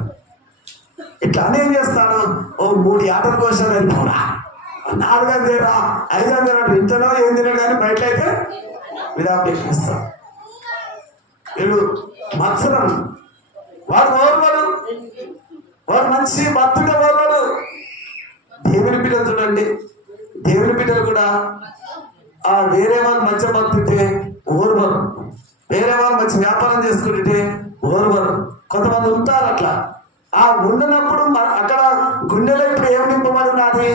ఇట్లా అనేం చేస్తాడు? ఓ 3 ఆటల కోసం వెళ్ళిపోరా, 4 తీరా 5 తినట్టు ఇంట్లో ఏం తినడు కానీ బయట అయితే విడాపిస్తాడు. వీడు మత్సరం. వాడు మంచి భక్తుడే ఓర్వడు. దేవుని బిడ్డలు చూడండి, దేవుని బిడ్డలు కూడా వేరే వాళ్ళు మంచి భక్తుంటే ఓర్వరు, వేరే వాళ్ళు మంచి వ్యాపారం చేసుకుంటుంటే ఓర్వరు. కొంతమంది ఉంటారు అట్లా. ఆ ఉండినప్పుడు అక్కడ గుండెలో ఇప్పుడు ఏమి నింపబడి ఉన్నది?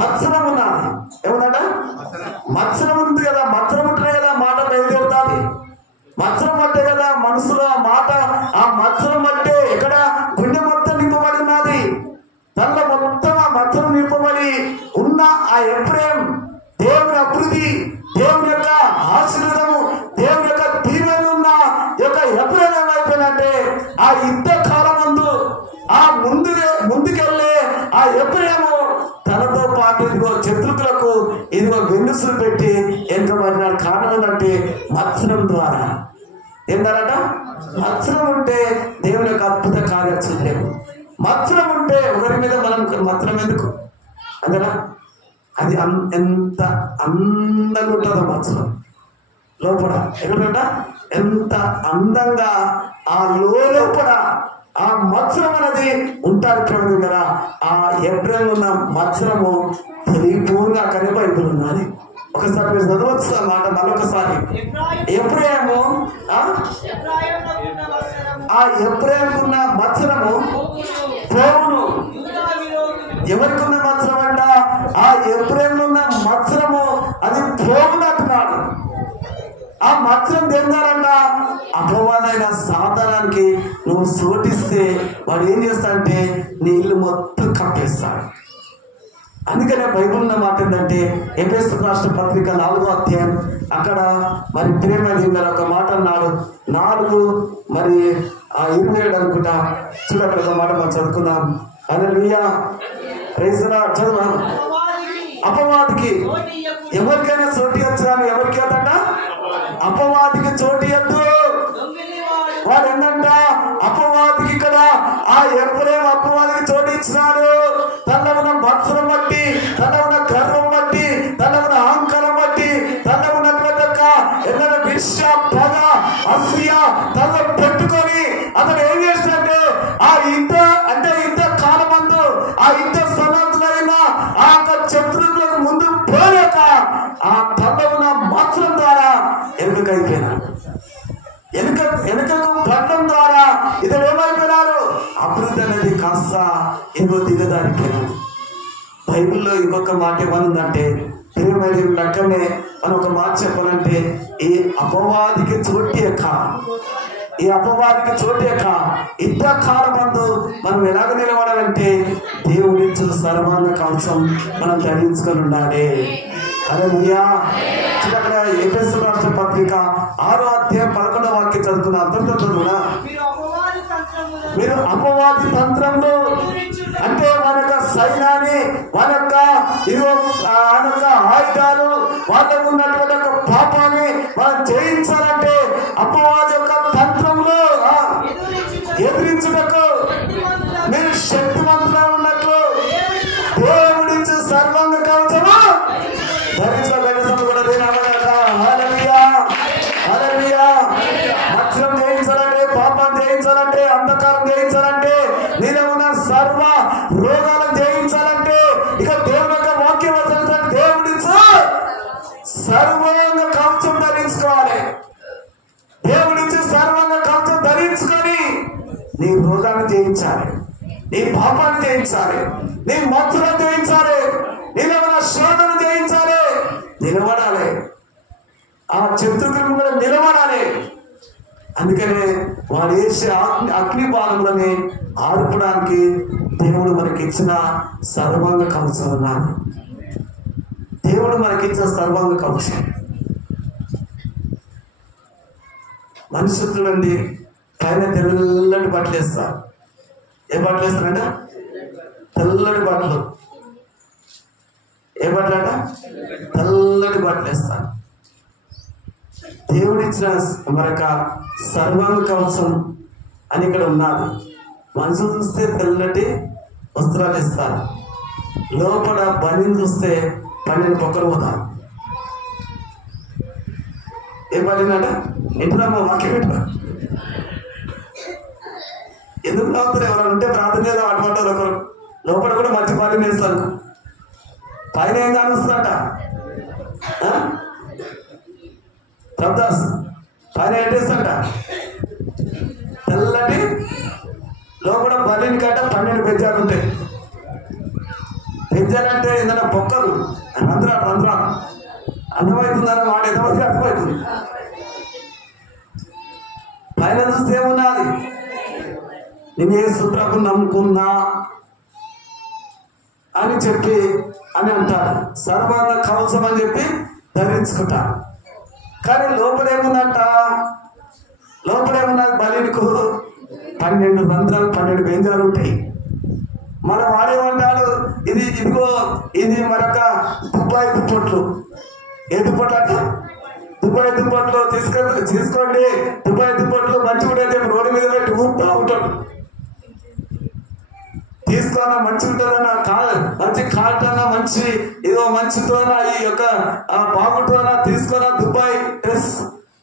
మత్సరం ఉన్నది. ఏమన్నాడ? మత్సరం ఉంది కదా. మత్సరం ఉంటేనే కదా మాట బయలుదేరుతుంది. మత్సరం పట్టే కదా మనసులో ఆ మాట. ఆ మత్సరం పట్టే ఎక్కడ గుండె మొత్తం నింపబడి ఉన్నది. దానిలో మొత్తం ఆ మత్సరం నింపబడి ఉన్న ఆ ఎఫ్రేం దేవుని అభివృద్ధి, దేవుని యొక్క ఆశీర్వాదము, దేవుని యొక్క దీవెనలు ఉన్న యొక్క ఎఫ్రేం ఏమైపోయినంటే ఆ యుద్ధ కాలం ముందు ఆ ముందుకెళ్ళే ఆ ఎఫ్రేము తనతో పాటు ఇదిగో శత్రువులకు ఇదిగో వెన్నుసులు పెట్టి వెనుకబడిన కారణం ఏంటంటే మత్సరం ద్వారా. ఏంటారట? మత్సరం ఉంటే దేవుని యొక్క అద్భుత కార్యాలు చేయలేము. మత్సరం ఉంటే ఒకరి మీద మనం మత్సరం ఎందుకు అందరా? అది ఎంత అందంగా ఉంటుందో మత్సరం లోపల. ఎక్కడంట ఎంత అందంగా ఆ లోపల ఆ మత్సరం అనేది ఉంటారు చూడండి కదా. ఆ ఎబ్రహం ఉన్న మత్సరము తెలియపూర్గా అక్కడే బైబిల్ ఉన్నది. ఒకసారి మీరు చదవచ్చు అన్నమాట. మరొకసారి ఎబ్రహము ఆ ఎబ్రహంకున్న మత్సరము పోవును. ఎవరికి ఉన్న మత్సరం అంట? ఆ ఎబ్రహం ఉన్న మత్సరము అది పోవును అంటున్నాడు. ఆ మత్సరం తిందారంట అపవాదైన సాతానానికి నువ్వు సోటిస్తే వాడు ఏం చేస్తాడంటే నీ ఇల్లు మొత్తం కప్పేస్తాడు. అందుకనే బైబిల్ ఉన్న మాట ఏంటంటే ఎఫెసు రాష్ట్ర పత్రిక 4వ అధ్యాయం అక్కడ మరి ప్రేమ దేవుడు ఒక మాట అన్నాడు. 4:27 అనుకుంటా. చూడక్కడ ఒక మాట మనం చదువుకుందాం. హల్లెలూయా, ప్రైజ్ ది లార్డ్. చదువు. అపవాదికి ఎవరికైనా చోటు ఇవ్వచ్చు. ఎవరికి అదంట? అపవాదికి చోటు ఇవ్వద్దు. వాడు ఏంటంట? అపవాదికి ఇక్కడ ఆ ఎఫ్రేం అపవాదికి చోటు ఇచ్చినాడు. తన ఉన్న మత్సరం బట్టి, తన ఉన్న గర్వం బట్టి, తన ఉన్న అహంకారం బట్టి, తన ఉన్నటువంటి ఏదైనా విష పగ అసూయ తనలో పెట్టుకొని అతను ఏం చేసినట్టు ఆ యుద్ధ కాలమందు ఆ యుద్ధ సన్నద్ధులైన ఆ శత్రువులకు ముందు పోలేక ఆ తన ఉన్న మత్సరం ద్వారా ఎనుకైపోయినాడు. వెనుకకు పడడం ద్వారా ఇతడు ఏమైపోయినారు? అభివృద్ధి అనేది కాస్త ఏదో దిగదారిపోయినాడు. బైబిల్లో ఇంకొక మాట ఏమనుందంటే ప్రియమైన లెక్కనే మనం ఒక మాట చెప్పాలంటే ఈ అపవాదికి చోటు యొక్క ఈ అపవాదికి చోటేక యుద్ధకాలమందు మనం ఎలాగ నిలబడాలంటే దేవుడిచ్చు సర్వాంగ కవచం మనం ధరించుకొని ఉండాలి. హల్లెలూయా. అక్కడ ఎఫెసీయుల రాష్ట్ర పత్రిక 6వ అధ్యాయం 11వ వాక్యం చదువుతున్న అర్థంతో కూడా మీరు అపవాది తంత్రంలో అంటే మన యొక్క సైన్యాన్ని మన యొక్క ఆయుధాలు వాళ్ళకు ఉన్నటువంటి ఒక పాపాన్ని మనం జయించాలంటే అపవాది యొక్క తంత్రంలో ఎదిరించుటకు మీరు శక్తివంతులుగా ఉన్నట్లు దేవుడిచ్చు సర్వాంగ కవచము ధరించగలిగినప్పుడు కూడా మత్స్యం జయించాలంటే, పాపం జయించాలంటే, అంధకారం జయించాలంటే, నీలో ఉన్న సర్వ రోగాలను జయించాలంటే ఇక దేవుని యొక్క వాక్యం దేవుడిచ్చు సర్వాంగ కవచం ధరించుకోవాలి. దేవుడిచ్చు సర్వాంగ కవచం ధరించుకొని నీ రోగాన్ని జయించాలి, నీ పాపాన్ని జయించాలి, నీ మత్తులను జయించాలి, నీలో ఉన్న శోధను జయించాలి, నిలబడాలి, ఆ శత్రువుని కూడా నిలబడాలి. అందుకనే వాడు వేసే అగ్ని బాణములని ఆర్పడానికి దేవుడు మనకి ఇచ్చిన సర్వాంగ కవచం అన్నాడు. దేవుడు మనకి ఇచ్చిన సర్వాంగ కవచం. మనుషులండి పైన తెల్లటి బట్టలు వేస్తారు. ఏ బట్టలు వేస్తారంట? తెల్లటి బట్టలు. ఏ బట్టలు అంట? తెల్లటి బట్టలు వేస్తారు. దేవుడిచ్చిన మరొక సర్వాంగ కవచం అని ఇక్కడ ఉన్నది. మనుషులు చూస్తే తెల్లటి వస్త్రాలు ఇస్తారు, లోపల బనిని చూస్తే 12 పొక్కలు పోతారు. ఏ బనినాడ ఎటుదమ్మా వాక్యం ఎటు ఎందుకు నవ్వుతారు? ఎవరైనా ఉంటే ప్రార్థన చేద్దాం. అటువంటి ఒకరు లోపల కూడా మంచి బని వేస్తారు, పైన ఏం కానిస్తుందట ప్రభుదాస్ పైన ఏంటేస్తాడ తెల్లటి లోపల బలిని కట్ట 12 బెజ్జాలు ఉంటాయి. బెజ్జాలంటే ఏదైనా పొక్కలు రంధ్రాలు అర్థమవుతుందన్న మాట ఎంతమందికి అర్థమవుతుంది? పైన చూస్తే ఏమున్నది? నేను యేసు ప్రభువుని నమ్ముకున్నా అని చెప్పి అని అంటారు. సర్వాంగ కవచం అని చెప్పి ధరించుకుంటారు. కానీ లోపలేముందంట? లోపలేమున్నది? బలికు 12 రంధ్రాలు 12 బెంజాలు ఉంటాయి. మనం వాడేమంటాడు? ఇదిగో ఇది మరొక దుబాయ్ దుప్పట్లు. ఏ దుప్పట్లు అంటే దుబాయ్ దుప్పట్లు తీసుకోండి. దుబాయ్ దుప్పట్లు మంచిగా ఉంటే రోడ్డు మీద పెట్టి ఊపుతూ ఉంటాడు. తీసుకోనా మంచి ఉంటుందన్నా, మంచి కాటనా, మంచి ఏదో మంచితోనా, ఈ యొక్క బాగుంటుందన్నా తీసుకోనా, దుబాయ్ డ్రెస్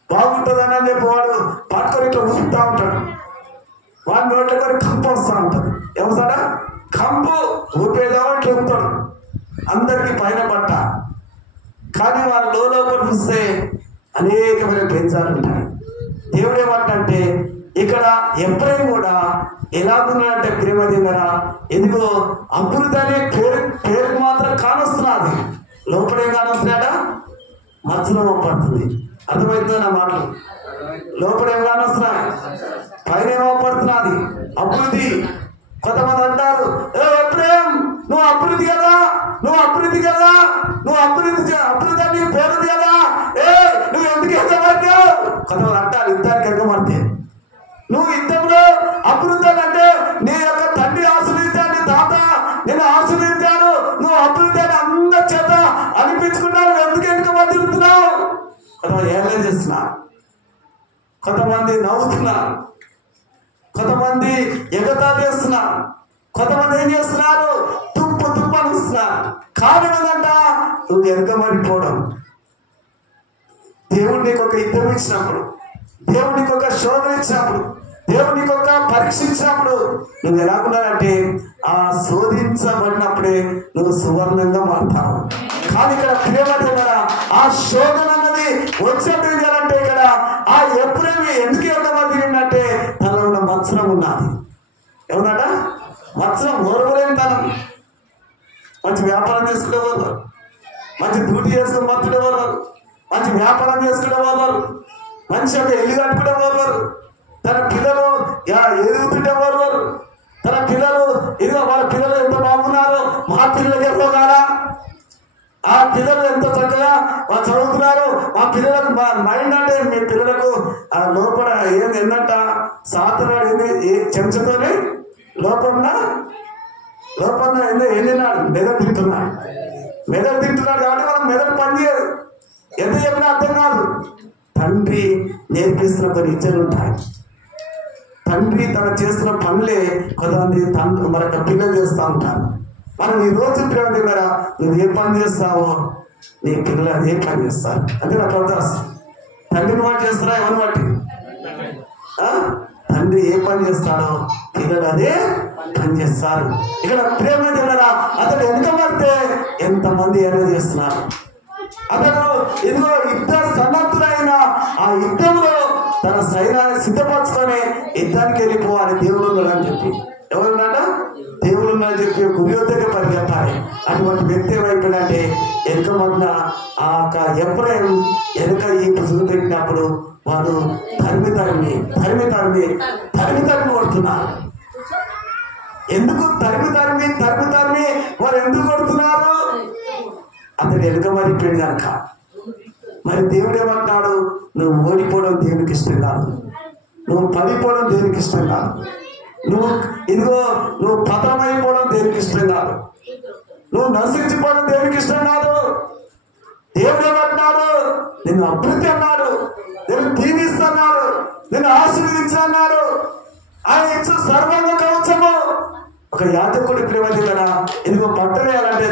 బాగుంటుందని అని చెప్పి వాడు పట్టుకొని ఇట్లా ఊపుతూ ఉంటాడు. వాడి నోట్లో కొని కంపు వస్తూ ఉంటుంది. ఏమవుతాడా? కంపు ఊపేదో ఇట్లా ఊపుతాడు. అందరికీ పైన పట్ట, కానీ వాళ్ళ లోపల చూస్తే అనేకమైన బెంజాలు ఉంటాయి. దేవుడు ఏమంటే ఇక్కడ ఎప్పుడైనా కూడా ఎలాగున్నాడంటే ప్రేమ దగ్గర ఎదిగో అభివృద్ధి అనే పేరు మాత్రం కానొస్తున్నది. లోపలేం కానొస్తున్నాడా? మత్సరం పడుతుంది. అర్థమవుతుంది నా మాటలు? లోపలేం కానొస్తున్నాయి, పైన ఏమవుపడుతున్నది? అభివృద్ధి. కొంతమంది అంటారు, ప్రేమ్ నువ్వు అభివృద్ధి కదా, నువ్వు అభివృద్ధి కదా, నువ్వు అభివృద్ధి అని పేరుంది కదా, నువ్వు ఎందుకు ఎగ్గబడ్డావు? కొంతమంది అంటారు యుద్ధానికి ఎగ్గబడితే. నువ్వు యుద్ధంలో అభివృద్ధి అంటే నీ యొక్క తండ్రి ఆశీర్వదించాడు, నీ తాత నేను ఆశీర్వదించాడు, నువ్వు అభివృద్ధి అని అందరి చేత అనిపించుకున్నావు, ఎందుకు వెనుకబడి తిరుగుతున్నావు? కొంతమంది ఏమైనా చేస్తున్నారు, కొంతమంది నవ్వుతున్నారు, కొంతమంది ఎగతా చేస్తున్నారు, కొంతమంది ఏం చేస్తున్నారు? తుప్పు అనిస్తున్నారు. కారణం ఏంటంట? నువ్వు వెనుకబడిపోవడం. దేవుడు నీకు ఒక యుద్ధం ఇచ్చినప్పుడు, దేవుడు నీకు ఒక శోధన ఇచ్చినప్పుడు, దేవుడు నీకు ఒక పరీక్ష ఇచ్చినప్పుడు నువ్వు ఎలాగున్నారంటే ఆ శోధించబడినప్పుడే నువ్వు సువర్ణంగా మారుతావు. కానీ ఇక్కడ ప్రేమ దగ్గర ఆ శోధన అన్నది వచ్చినట్టు చేయాలంటే ఇక్కడ ఆ ఎప్పుడేమి ఎందుకు ఎంతమంది తనలో ఉన్న మత్సరం ఉన్నది. ఏమన్నట? మత్సరం, ఓర్వలేని తనం. మంచి వ్యాపారం చేసుకునేవారు, మంచి డ్యూటీ చేసుకుని బతుకునేవారు, మంచి వ్యాపారం చేసుకునేవారు, మంచి ఒక ఇల్లు కట్టుకునేవారు, తన పిల్లలు ఎదుగుతుంటే వారు తన పిల్లలు ఇదిగో వాళ్ళ పిల్లలు ఎంత బాగున్నారు, మా పిల్లలకి ఎప్పుడో కాదా, ఆ పిల్లలు ఎంత చక్కగా వాళ్ళు చదువుతున్నారు, మా పిల్లలకు మైండ్ అంటే మీ పిల్లలకు లోపల ఏంటంట సాతనాడు ఏంది చెంచతోనే లోపల ఏంటినాడు మెదడు తింటున్నాడు కాబట్టి మనం మెదడు పనిచేయదు, ఎంత చెప్పినా అర్థం కాదు. తండ్రి నేర్పిస్తున్న కొన్ని ఇచ్చలు ఉంటాయి. తండ్రి తన చేస్తున్న పనులే కొంతమంది తండ్రి మరొక పిల్లలు చేస్తూ ఉంటారు. మనం ఈ రోజు పిల్లల దగ్గర నువ్వు ఏ పని చేస్తావో నీ పిల్లలు అదే పని చేస్తారు. అంటే నాకు అర్థం తండ్రిని వాటి చేస్తారా ఎవరిని బట్టి తండ్రి ఏ పని చేస్తాడో పిల్లలు అదే పని చేస్తారు. ఇక్కడ ప్రేమ దగ్గర అతడు వెనుక పడితే ఎంతమంది ఏదో చేస్తున్నారు. అతను ఇదిగో యుద్ధ సన్నద్ధులైన ఆ యుద్ధంలో తన సైన్యాన్ని సిద్ధపరచుకొని యుద్ధానికి వెళ్ళిపోవాలి దేవుడు ఉన్నాడని చెప్పి. ఎవరున్నాడ దేవుడు ఉన్నాడని చెప్పి గురి వద్దకు పరిగెత్తాలి. అటువంటి వ్యక్తి ఏమైపోయినంటే వెనుక మొన్న ఆ ఎప్పుడైనా వెనుక ఈ పుసులు పెట్టినప్పుడు వాడు తరిమి కొడుతున్నారు. ఎందుకు తరిమి వారు ఎందుకు కొడుతున్నారు? అతడు వెనుక మరిపోయాడు కనుక. మరి దేవుడు ఏమంటాడు? నువ్వు ఓడిపోవడం దేవునికి ఇష్టం కాదు, నువ్వు పడిపోవడం దేవునికి ఇష్టం కాదు, నువ్వు పతనమైపోవడం దేవునికి ఇష్టం కాదు, నువ్వు నశించిపోవడం దేవునికి ఇష్టం కాదు. దేవుడు ఏమంటున్నాడు? నిన్ను అభివృద్ధి అన్నాడు, నేను దీవిస్తున్నాడు, నిన్ను ఆశీర్వదించన్నాడు. ఆయన ఇచ్చు సర్వాంగ కవచము. ఒక యాజకుడి ప్రేమ దగ్గర ఇదిగో బట్టలు వేయాలంటే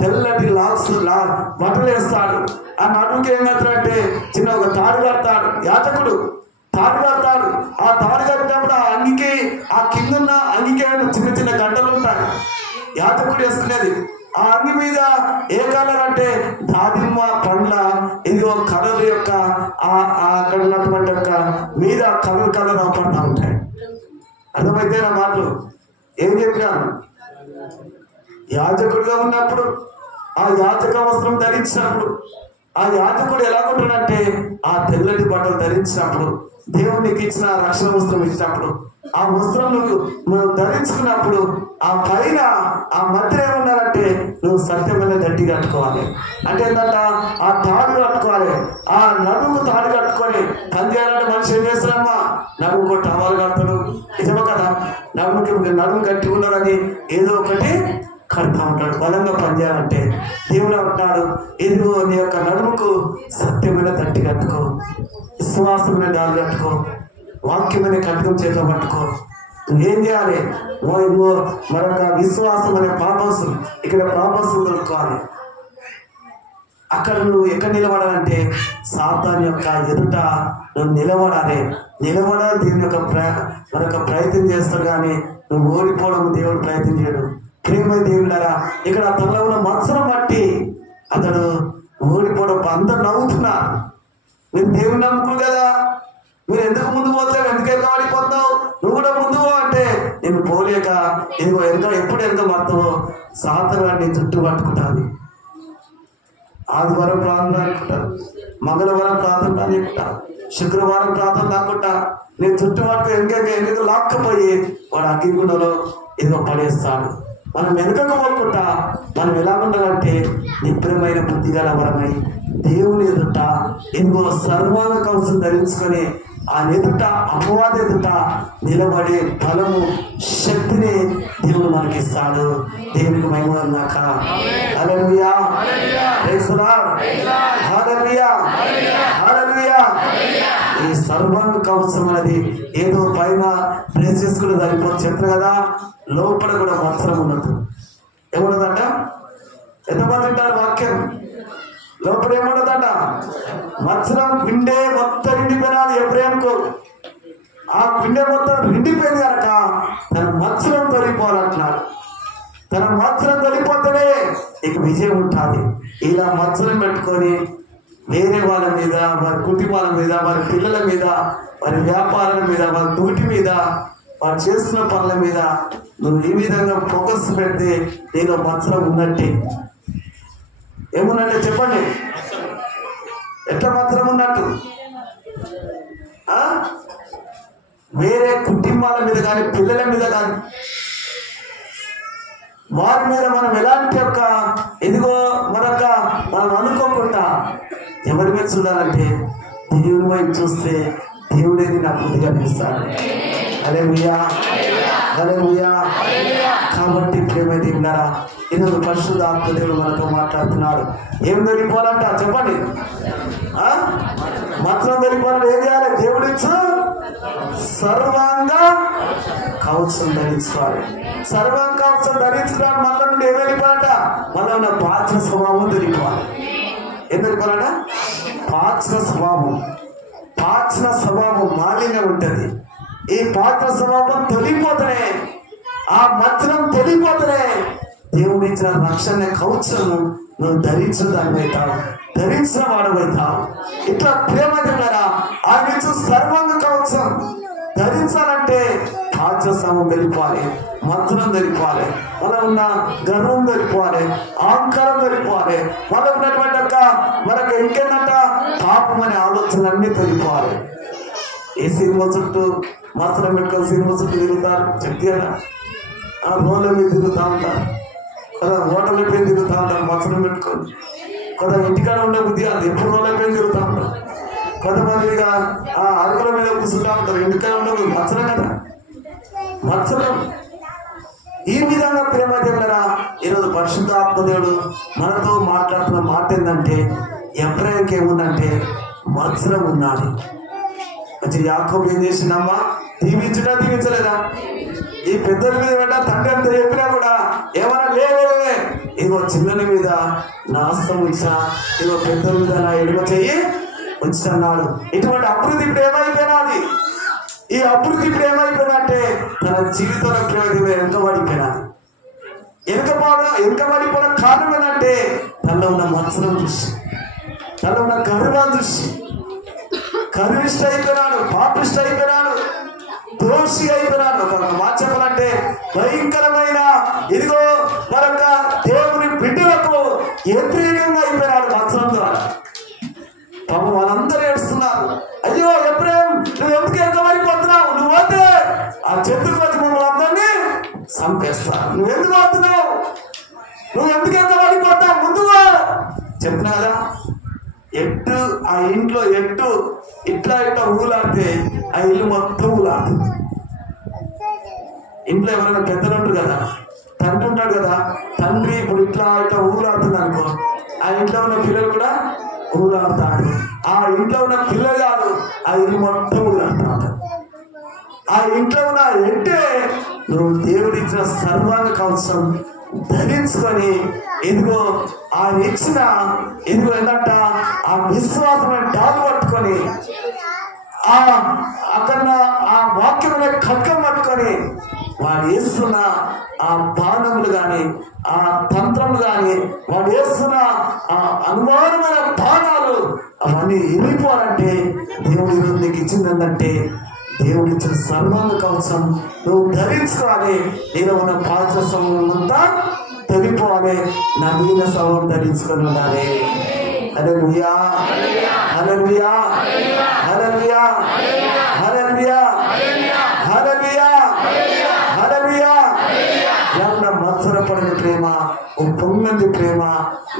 తెల్లటి బట్టలు వేస్తాడు. ఆ నడుముకి ఏం కడతాడంటే చిన్న ఒక తాడు కడతాడు. యాజకుడు తాడు కడతాడు. ఆ తాడు కట్టినప్పుడు ఆ అంగికి ఆ కిందున్న అంగికి చిన్న చిన్న గంటలు ఉంటాయి. యాజకుడు వేస్తున్నది ఆ అంగి మీద ఏ కలర్ అంటే దాదిమ్మ పండ్ల ఇదిగో కలర్ యొక్క అక్కడ ఉన్నటువంటి యొక్క మీద కలర్ అవపడతా ఉంటాయి. అర్థమైతే నా మాటలు ఏం చెప్పినాను? యాజకుడిగా ఉన్నప్పుడు ఆ యాజక వస్త్రం ధరించినప్పుడు ఆ యాజకుడు ఎలా ఉంటాడంటే ఆ తెల్లటి బట్టలు ధరించినప్పుడు దేవునికి ఇచ్చిన రక్షణ వస్త్రం ఇచ్చినప్పుడు ఆ వస్త్రం నువ్వు ధరించుకున్నప్పుడు ఆ పైన ఆ మధ్య ఏమన్నారంటే నువ్వు సత్యమైన దట్టి కట్టుకోవాలి. అంటే ఏంటంట ఆ తాడు కట్టుకోవాలి. ఆ నడుము తాడు కట్టుకొని పని చేయాలంటే మనిషి ఏం చేస్తాడమ్మా? నడుముకో టవాలు కడతాడు. నిజమే కదా? నడుము కట్టి ఉండాలని ఏదో ఒకటి కడతా ఉంటాడు. బలంగా పనిచేయాలంటే దేవుడు అంటున్నాడు, ఇదిగో నీ యొక్క నడుముకు సత్యమైన దట్టి కట్టుకో, విశ్వాసమైన దారి కట్టుకో, వాక్యమైన ఖడ్గం చేతిలో పట్టుకో. నువ్వేం చేయాలి? మరొక విశ్వాసం అనే పాపస్ ఇక్కడ పాపస్ దొరుకుకోవాలి. అక్కడ నువ్వు ఎక్కడ నిలబడాలంటే సాతాను యొక్క ఎదుట నువ్వు నిలబడాలి. దేవుని యొక్క మరొక ప్రయత్నం చేస్తాడు, కానీ నువ్వు ఓడిపోవడం దేవుడు ప్రయత్నం చేయడు. ప్రేమ దేవుడారా, ఇక్కడ తనలో ఉన్న మత్సరం బట్టి అతడు ఓడిపోవడం. అందరు నవ్వుతున్నారు. మీరు దేవుని నమ్ముకురు కదా, మీరు ఎందుకు ముందు పోతావు, ఎందుకు ఎక్కడిపోతావు, నువ్వు కూడా ముందు అంటే నేను పోలేక ఇదిగో ఎప్పుడు ఎంత మత్తవో సాతాను నీ చుట్టూ పట్టుకుంటాను. ఆదివారం ప్రార్థన అనుకుంటారు, మంగళవారం ప్రార్థన అనుకుంటా, శుక్రవారం ప్రార్థన అనుకుంటా, నేను చుట్టూ పట్టుకు ఎందుకు లాక్కపోయి వాడు అగ్గిగుండలో ఏదో పడేస్తాడు. మనం వెనుకకు పోకుండా మనం ఎలా ఉండాలంటే నిపుణమైన బుద్ధి గల వరమై దేవుని ఎదుట ఇదిగో సర్వాంగ కవచం ధరించుకొని ఆ ఎదుట అపవాద ఎదుట నిలబడే బలము శక్తిని దేవుడు మనకిస్తాడు. దేవునికి మహిమ అన్నాక హల్లెలూయా, ప్రైజ్ ది లార్డ్, హల్లెలూయా, హల్లెలూయా. ఈ సర్వాంగ కవచం అనేది ఏదో పైన డ్రెస్ చేసుకుని సరిపోతుంది చెప్తారు కదా, లోపల కూడా మత్సరం ఉన్నట్టు ఏమున్నదంట? ఎంతమంది ఉంటారు వాక్యం? లోపల ఏమున్నదంట? మత్సరం. పిండే మొత్తం నిండిపోయినది ఎప్పుడేమనుకో ఆ పిండే మొత్తం నిండిపోయింది కనుక తన మత్సరం తొలిపోవాలంటున్నాడు. తన మత్సరం తొలిపోతేనే ఇక విజయం ఉంటుంది. ఇలా మత్సరం పెట్టుకొని వేరే వాళ్ళ మీద, వారి కుటుంబాల మీద, వారి పిల్లల మీద, వారి వ్యాపారాల మీద, వారి డ్యూటీ మీద, వారు చేస్తున్న పనుల మీద నువ్వు ఈ విధంగా ఫోకస్ పెడితే నీలో మత్సరం ఉన్నట్టే. ఏమున్నట్టే చెప్పండి, ఎట్లా మత్సరం ఉన్నట్టు? వేరే కుటుంబాల మీద కానీ పిల్లల మీద కానీ వారి మీద మనం ఎలాంటి యొక్క ఎదిగో మనం అనుకోకుండా ఎవరి మీద చూడాలంటే దేవుని వైపు చూస్తే దేవుడేది నా బుద్ధిగా పిలుస్తాడు. హల్లెలూయా, హల్లెలూయా. కాబట్టి ప్రేమైతే ఉన్నారా, ఈరోజు పరిశుద్ధ ఆత్మదేవుడు మనతో మాట్లాడుతున్నాడు. ఏం దొరికిపోవాలంట చెప్పండి. మంత్రం దొరికిపోవాలంటే ఏం చేయాలి? దేవుడిచ్చు సర్వాంగ కవచం ధరించుకోవాలి. సర్వాంగ కవచం ధరించుకోవడానికి మళ్ళా నుండి ఏం వెళ్ళిపోవాలంట? మళ్ళా ఉన్న పాత్ర స్వభావం దొరికిపోవాలి. ఏం దొరికిపోవాలంట? పాత్ర స్వభావం మాలిన్యం ఉంటుంది. ఈ పాత్ర స్వభావం తొలిపోతనే, ఆ మంత్రం తొలిపోతనే దేవుడు ఇచ్చిన రక్షణ కవచము నువ్వు ధరించిన దానివైతావు, ధరించిన వాడవైతావు. ఇట్లా ప్రేమ తిన్నారా, ఆయన ఇచ్చిన సర్వాంగ కవచం ధరించాలంటే పాత్ర స్వభావం వెళ్ళిపోవాలి, మంత్రం ధరిపోవాలి, మన ఉన్న గర్వం ధరిపోవాలి, అహంకారం ధరిపోవాలి, మన ఉన్నటువంటి మనకు ఇంకేందంట పాపం అనే ఆలోచనలన్నీ తొలిపోవాలి. ఏ సినిమా చుట్టూ మంత్రం పెట్టుకొని సినిమా చుట్టూ తిరుగుతారు చెప్తారా? ఆ రోడ్ల మీద తిరుగుతూ ఉంటారు కదా, హోటల్ పైన తిరుగుతూ ఉంటారు మంత్రం పెట్టుకొని. కొంత ఇంటికాడ ఉండే బుద్ధి అది ఎప్పుడు రోడ్ల పైన తిరుగుతూ ఉంటారు. కొంతమందిగా ఆ అరుగుల మీద కూర్చుంటా ఉంటారు. ఇంటికాడ ఉండదు మంచరం కదా, మంచరం. ఈ విధంగా ప్రేమ దేవుడరా, ఈరోజు పరిశుద్ధ ఆత్మదేవుడు మనతో మాట్లాడుతున్న మాట ఏంటంటే, ఎబ్రాయికి ఏముందంటే మంచరం ఉండాలి. మంచి యాకోబు ఏం చేసిందమ్మా? దీవించలేదా? ఈ పెద్దల మీద వెంట తండ్రి అంతా చెప్పినా కూడా ఏమన్నా లేవే, ఇగో చిన్నల మీద నా హస్తం ఉంచా, ఇగో పెద్దల మీద నా ఎడమ చెయ్యి ఉంచుతున్నాడు. ఇటువంటి అభివృద్ధి ఇప్పుడు ఏమైపోయినది? ఈ అభివృద్ధి ఇప్పుడు ఏమైపోయినంటే తన జీవితంలో వెనుకబడిపోయినది. వెనుకబడిపోవడం కారణం ఏంటంటే తనలో ఉన్న మత్సరం చూసి, తనలో ఉన్న గర్వాన్ని చూసి కరువిష్ట అయిపోయినాడు, పాపిష్ట అయిపోయినాడు, దోషి అయిపోయినాడు. ఒక మాట చెప్పాలంటే భయంకరమైన ఇదిగో మరొక దేవుని బిడ్డలకు వ్యతిరేకంగా అయిపోయినాడు మత్సరం ద్వారా. పాపం వాళ్ళందరూ ఏడుస్తున్నారు, అయ్యో ఎబ్రాయిం నువ్వు ఎందుకు ఎంతవరిపోతున్నావు? నువ్వు వద్దే ఆ చెట్టుకు వచ్చి మమ్మల్ని అందరినీ చంపేస్తావు. నువ్వెందుకు వస్తున్నావు? నువ్వు ఎందుకు ఎంతవరిపోతావు? ముందుగా చెప్పినా కదా, ఎట్టు ఆ ఇంట్లో ఎట్టు ఇట్లా ఊలాడితే ఆ ఇల్లు మొత్తం ఊలాడుతుంది. ఇంట్లో ఎవరైనా పెద్దలు ఉంటారు కదా, తండ్రి ఉంటాడు కదా, తండ్రి ఇప్పుడు ఇట్లా ఊలాడుతుంది అనుకో, ఆ ఇంట్లో ఉన్న పిల్లలు కూడా ఊలాడుతాడు. ఆ ఇంట్లో ఉన్న పిల్లలు కాదు, ఆ ఇల్లు మొత్తం ఊలాడుతాడు. ఆ ఇంట్లో ఉన్న ఎట్టే నువ్వు దేవుడిచ్చిన సర్వాంగ కవచం ధరించుకొని ఇదిగో ఆయన ఇచ్చిన ఇదిగో ఏంటంట ఆ విశ్వాసమైన డాలు పట్టుకొని అక్కడ ఆ వాక్యమైన ఖడ్గం పట్టుకొని వాడు వేస్తున్న ఆ బాణములు కానీ ఆ తంత్రములు కానీ వాడు వేస్తున్న ఆ అనుమానమైన బాణాలు అవన్నీ ఎరిగిపోవాలంటే దేవుడు ఈరోజు నీకు ఇచ్చింది ఏంటంటే దేవుడు ఇచ్చిన సర్వాంగ కవచం నువ్వు ధరించుకోవాలి. నేను ఉన్న పాత్ర సమయం అంతా తొలిపోవాలి, నవీన సమయం ధరించుకొని ఉండాలి. హల్లెలూయా, హల్లెలూయా, హల్లెలూయా, హల్లెలూయా, హల్లెలూయా, హల్లెలూయా. ఏమన్నా మత్సరపడిన ప్రేమ, పొంగని ప్రేమ,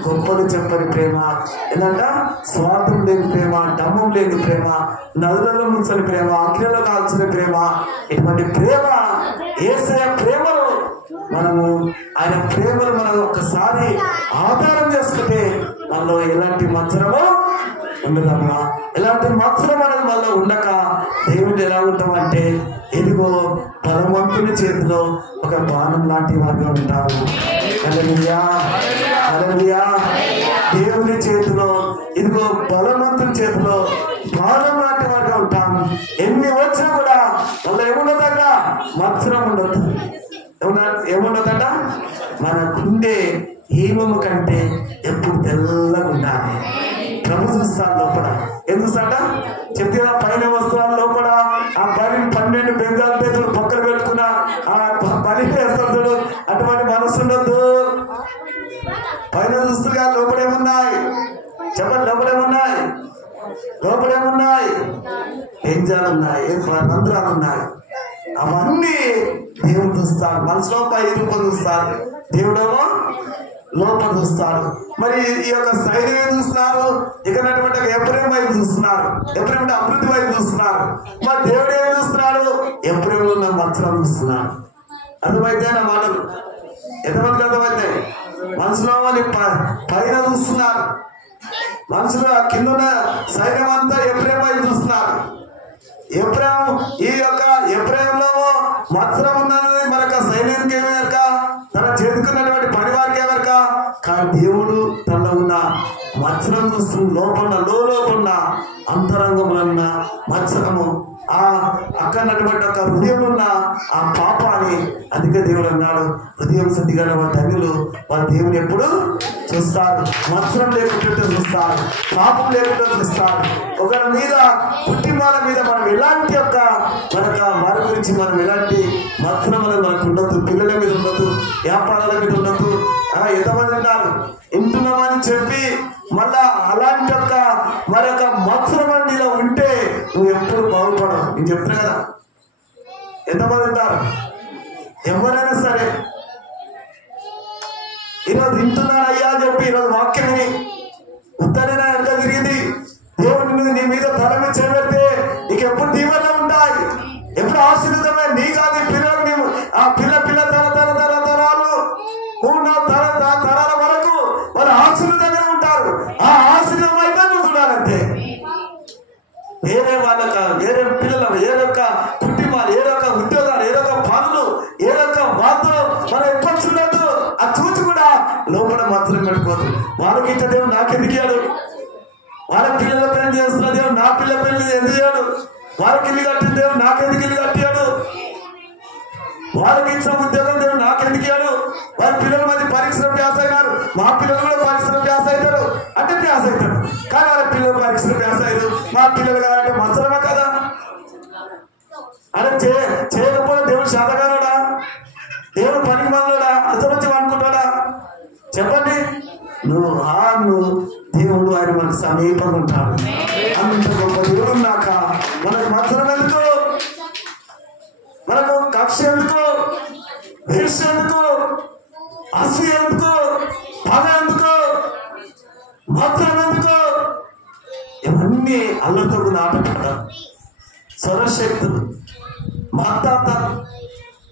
గొప్పలు చెప్పని ప్రేమ, ఏంటంట స్వార్థం లేని ప్రేమ, డమ్మం లేని ప్రేమ, నదులలో ముంచని ప్రేమ, అగ్నిలో కాల్చిన ప్రేమ, ఇటువంటి ప్రేమ యేసయ్య ప్రేమను మనము ఆయన ప్రేమను మనం ఒక్కసారి ఆధారం చేసుకుంటే మనలో ఎలాంటి మత్సరమో ఉండదమ్మా. ఎలాంటి మత్సరం అనేది మనలో ఉండక దేవుడు ఎలా ఉంటామంటే ఎదిగో బలవంతుని చేతిలో ఒక బాణం లాంటి వారిగా ఉంటాము. హల్లెలూయా, హల్లెలూయా. దేవుని చేతిలో ఇదిగో బలవంతుని చేతిలో బాణం లాంటి వారిగా ఉంటాము. ఎన్ని వచ్చినా కూడా మళ్ళీ ఏముండదట? మత్సరం ఉండదు. ఏముండదట? మన గుండె హీమము కంటే ఎప్పుడు తెల్లగా ఉండాలి. ప్రభు చూస్తాను లోపల ఎందుకు చూస్తాడ చెప్తే పైన వస్త్రాల లోపల ఆ 12 బెంగాల్ పేదలు పక్కన పెట్టుకున్న ఆ పని చేస్తాడు. అటువంటి మనసు ఉండొద్దు. పైన చూస్తుగా లోపల ఏమున్నాయి చెప్పండి, లోపల ఏమున్నాయి? లోపల లోపలేమున్నాయి? పెంజాలున్నాయి, రంధ్రాలున్నాయి. అవన్నీ దేవుడు చూస్తాడు. మనసులో పై రూపం చూస్తాడు, దేవుడేమో లోపల చూస్తాడు. మరి ఈ యొక్క సైన్యం ఏం చూస్తున్నారు? ఇక్కడ ఎఫ్రాయిం వైపు చూస్తున్నారు, ఎఫ్రాయిం అభివృద్ధి వైపు చూస్తున్నారు. మరి దేవుడు ఏం చూస్తున్నాడు? ఎఫ్రాయింలో ఉన్న మచ్చలను చూస్తున్నాడు. అర్థమైతే నా మాటలు ఎంతమందికి అర్థమైతే? మనసులో వాళ్ళు పైన చూస్తున్నారు, మనసులో కింద ఉన్న సైన్యం అంతా ఎఫ్రాయిం వైపు చూస్తున్నారు. ఎఫ్రాయిం, ఈ యొక్క ఎఫ్రాయింలో మత్సరం ఉన్నది మనకు సైన్యానికి ఏమేరక, తన చేతుకున్నటువంటి పని వారికి ఏమేరక. కానీ దేవుడు తనలో ఉన్న మత్సరం చూస్తుంది. లోపల లోపల అంతరంగంలో ఉన్న మత్సరము, ఆ అక్కడటువంటి ఒక హృదయంలో ఉన్న ఆ పాపాన్ని అందుకే దేవుడు అన్నాడు, హృదయం శుద్ధిగా ధన్యులు, వాళ్ళ దేవుని ఎప్పుడు చూస్తారు. మత్సరం లేకుండా చూస్తారు, పాపం లేకుండా చూస్తారు. ఒకరి మీద కుటుంబాల మీద మనం ఎలాంటి యొక్క వారి గురించి మనం ఎలాంటి మత్సరం అనేది మనకు ఉండదు. పిల్లల మీద ఉండదు, వ్యాపారాల మీద ఉండదు. ఎంతమంది ఉన్నారు వింటున్నామని చెప్పి మళ్ళా అలాంటి యొక్క మరొక మత్సరం నీలో ఉంటే నువ్వు ఎప్పుడు బాగుపడవు. నేను చెప్తున్నా కదా, ఎంతమంది ఉంటారు? ఎవరైనా సరే ఈరోజు వింటున్నాను అయ్యా అని చెప్పి ఈరోజు వాక్యం విని ఉత్తరైనా ఎంత తిరిగింది, దేవుడి నీ మీద తల మీద చేపెడితే నీకు ఎప్పుడు దీవెనలు ఉంటాయి, ఎప్పుడు ఆశీర్వాదమే. నీ కాదు పిల్లలకు, నీవు ఆ పిల్ల తరాలు తరాల వరకు వాళ్ళు ఆశీర్వాదంగా ఉంటారు. ఆ ఆశీర్వాదం అయితే నువ్వు చూడాలంటే వేరే వాళ్ళక, వేరే పిల్లలు, ఏదొక కుటుంబాలు, ఏదొక ఉద్యోగాలు, ఏదొక పనులు, ఏదొక వార్తలు మనం ఎప్పుడు చూడద్దు. అది చూసి కూడా లోపల మాత్రం పెట్టుకోవద్దు. వాళ్ళకి ఇంత దేవుడు నాకెందుకు ఇయ్యాడు, వాళ్ళ పిల్లల పెళ్లి చేస్తున్న దేవుడు నా పిల్ల పెళ్లి ఎందుకు చేయడు, వాళ్ళకి ఇల్లు కట్టిన దేవుడు నాకెందుకు ఇల్లు కట్టాడు, వాళ్ళకి ఇచ్చిన ఉద్యోగం దేవుడు నాకెందుకు ఇయ్యాడు. వాళ్ళ పిల్లల మధ్య పరీక్షలు ప్యాస్ అయినారు, మా పిల్లలు కూడా పరీక్షలు ప్యాస్ అవుతారు అంటే ప్యాస్ అవుతారు. కానీ వాళ్ళ పిల్లలు పరీక్షలు ప్యాస్ అయ్యారు, మా పిల్లలు కాదంటే మత్సరమే కదా. అదే చేయకపోతే దేవుడు శాతగానుడా, దేవుడు పనికి మనలోడా, అసలు వచ్చి అనుకుంటాడా? చెప్పండి. నువ్వు దేవుడు ఆయన మనకు సమీపంగా ఉంటాడు. అంత గొప్ప దేవుడు ఉన్నాక మనకు మత్సరం ఎందుకు, మనకు కక్ష ఎందుకు, వీర్ష ఎందుకు, అసూయ ఎందుకు, పగ ఎందుకు, మత్సరం ఎందుకు? ఇవన్నీ అల్లతో ఆటపడతారు, స్వరశక్తులు, మతాత,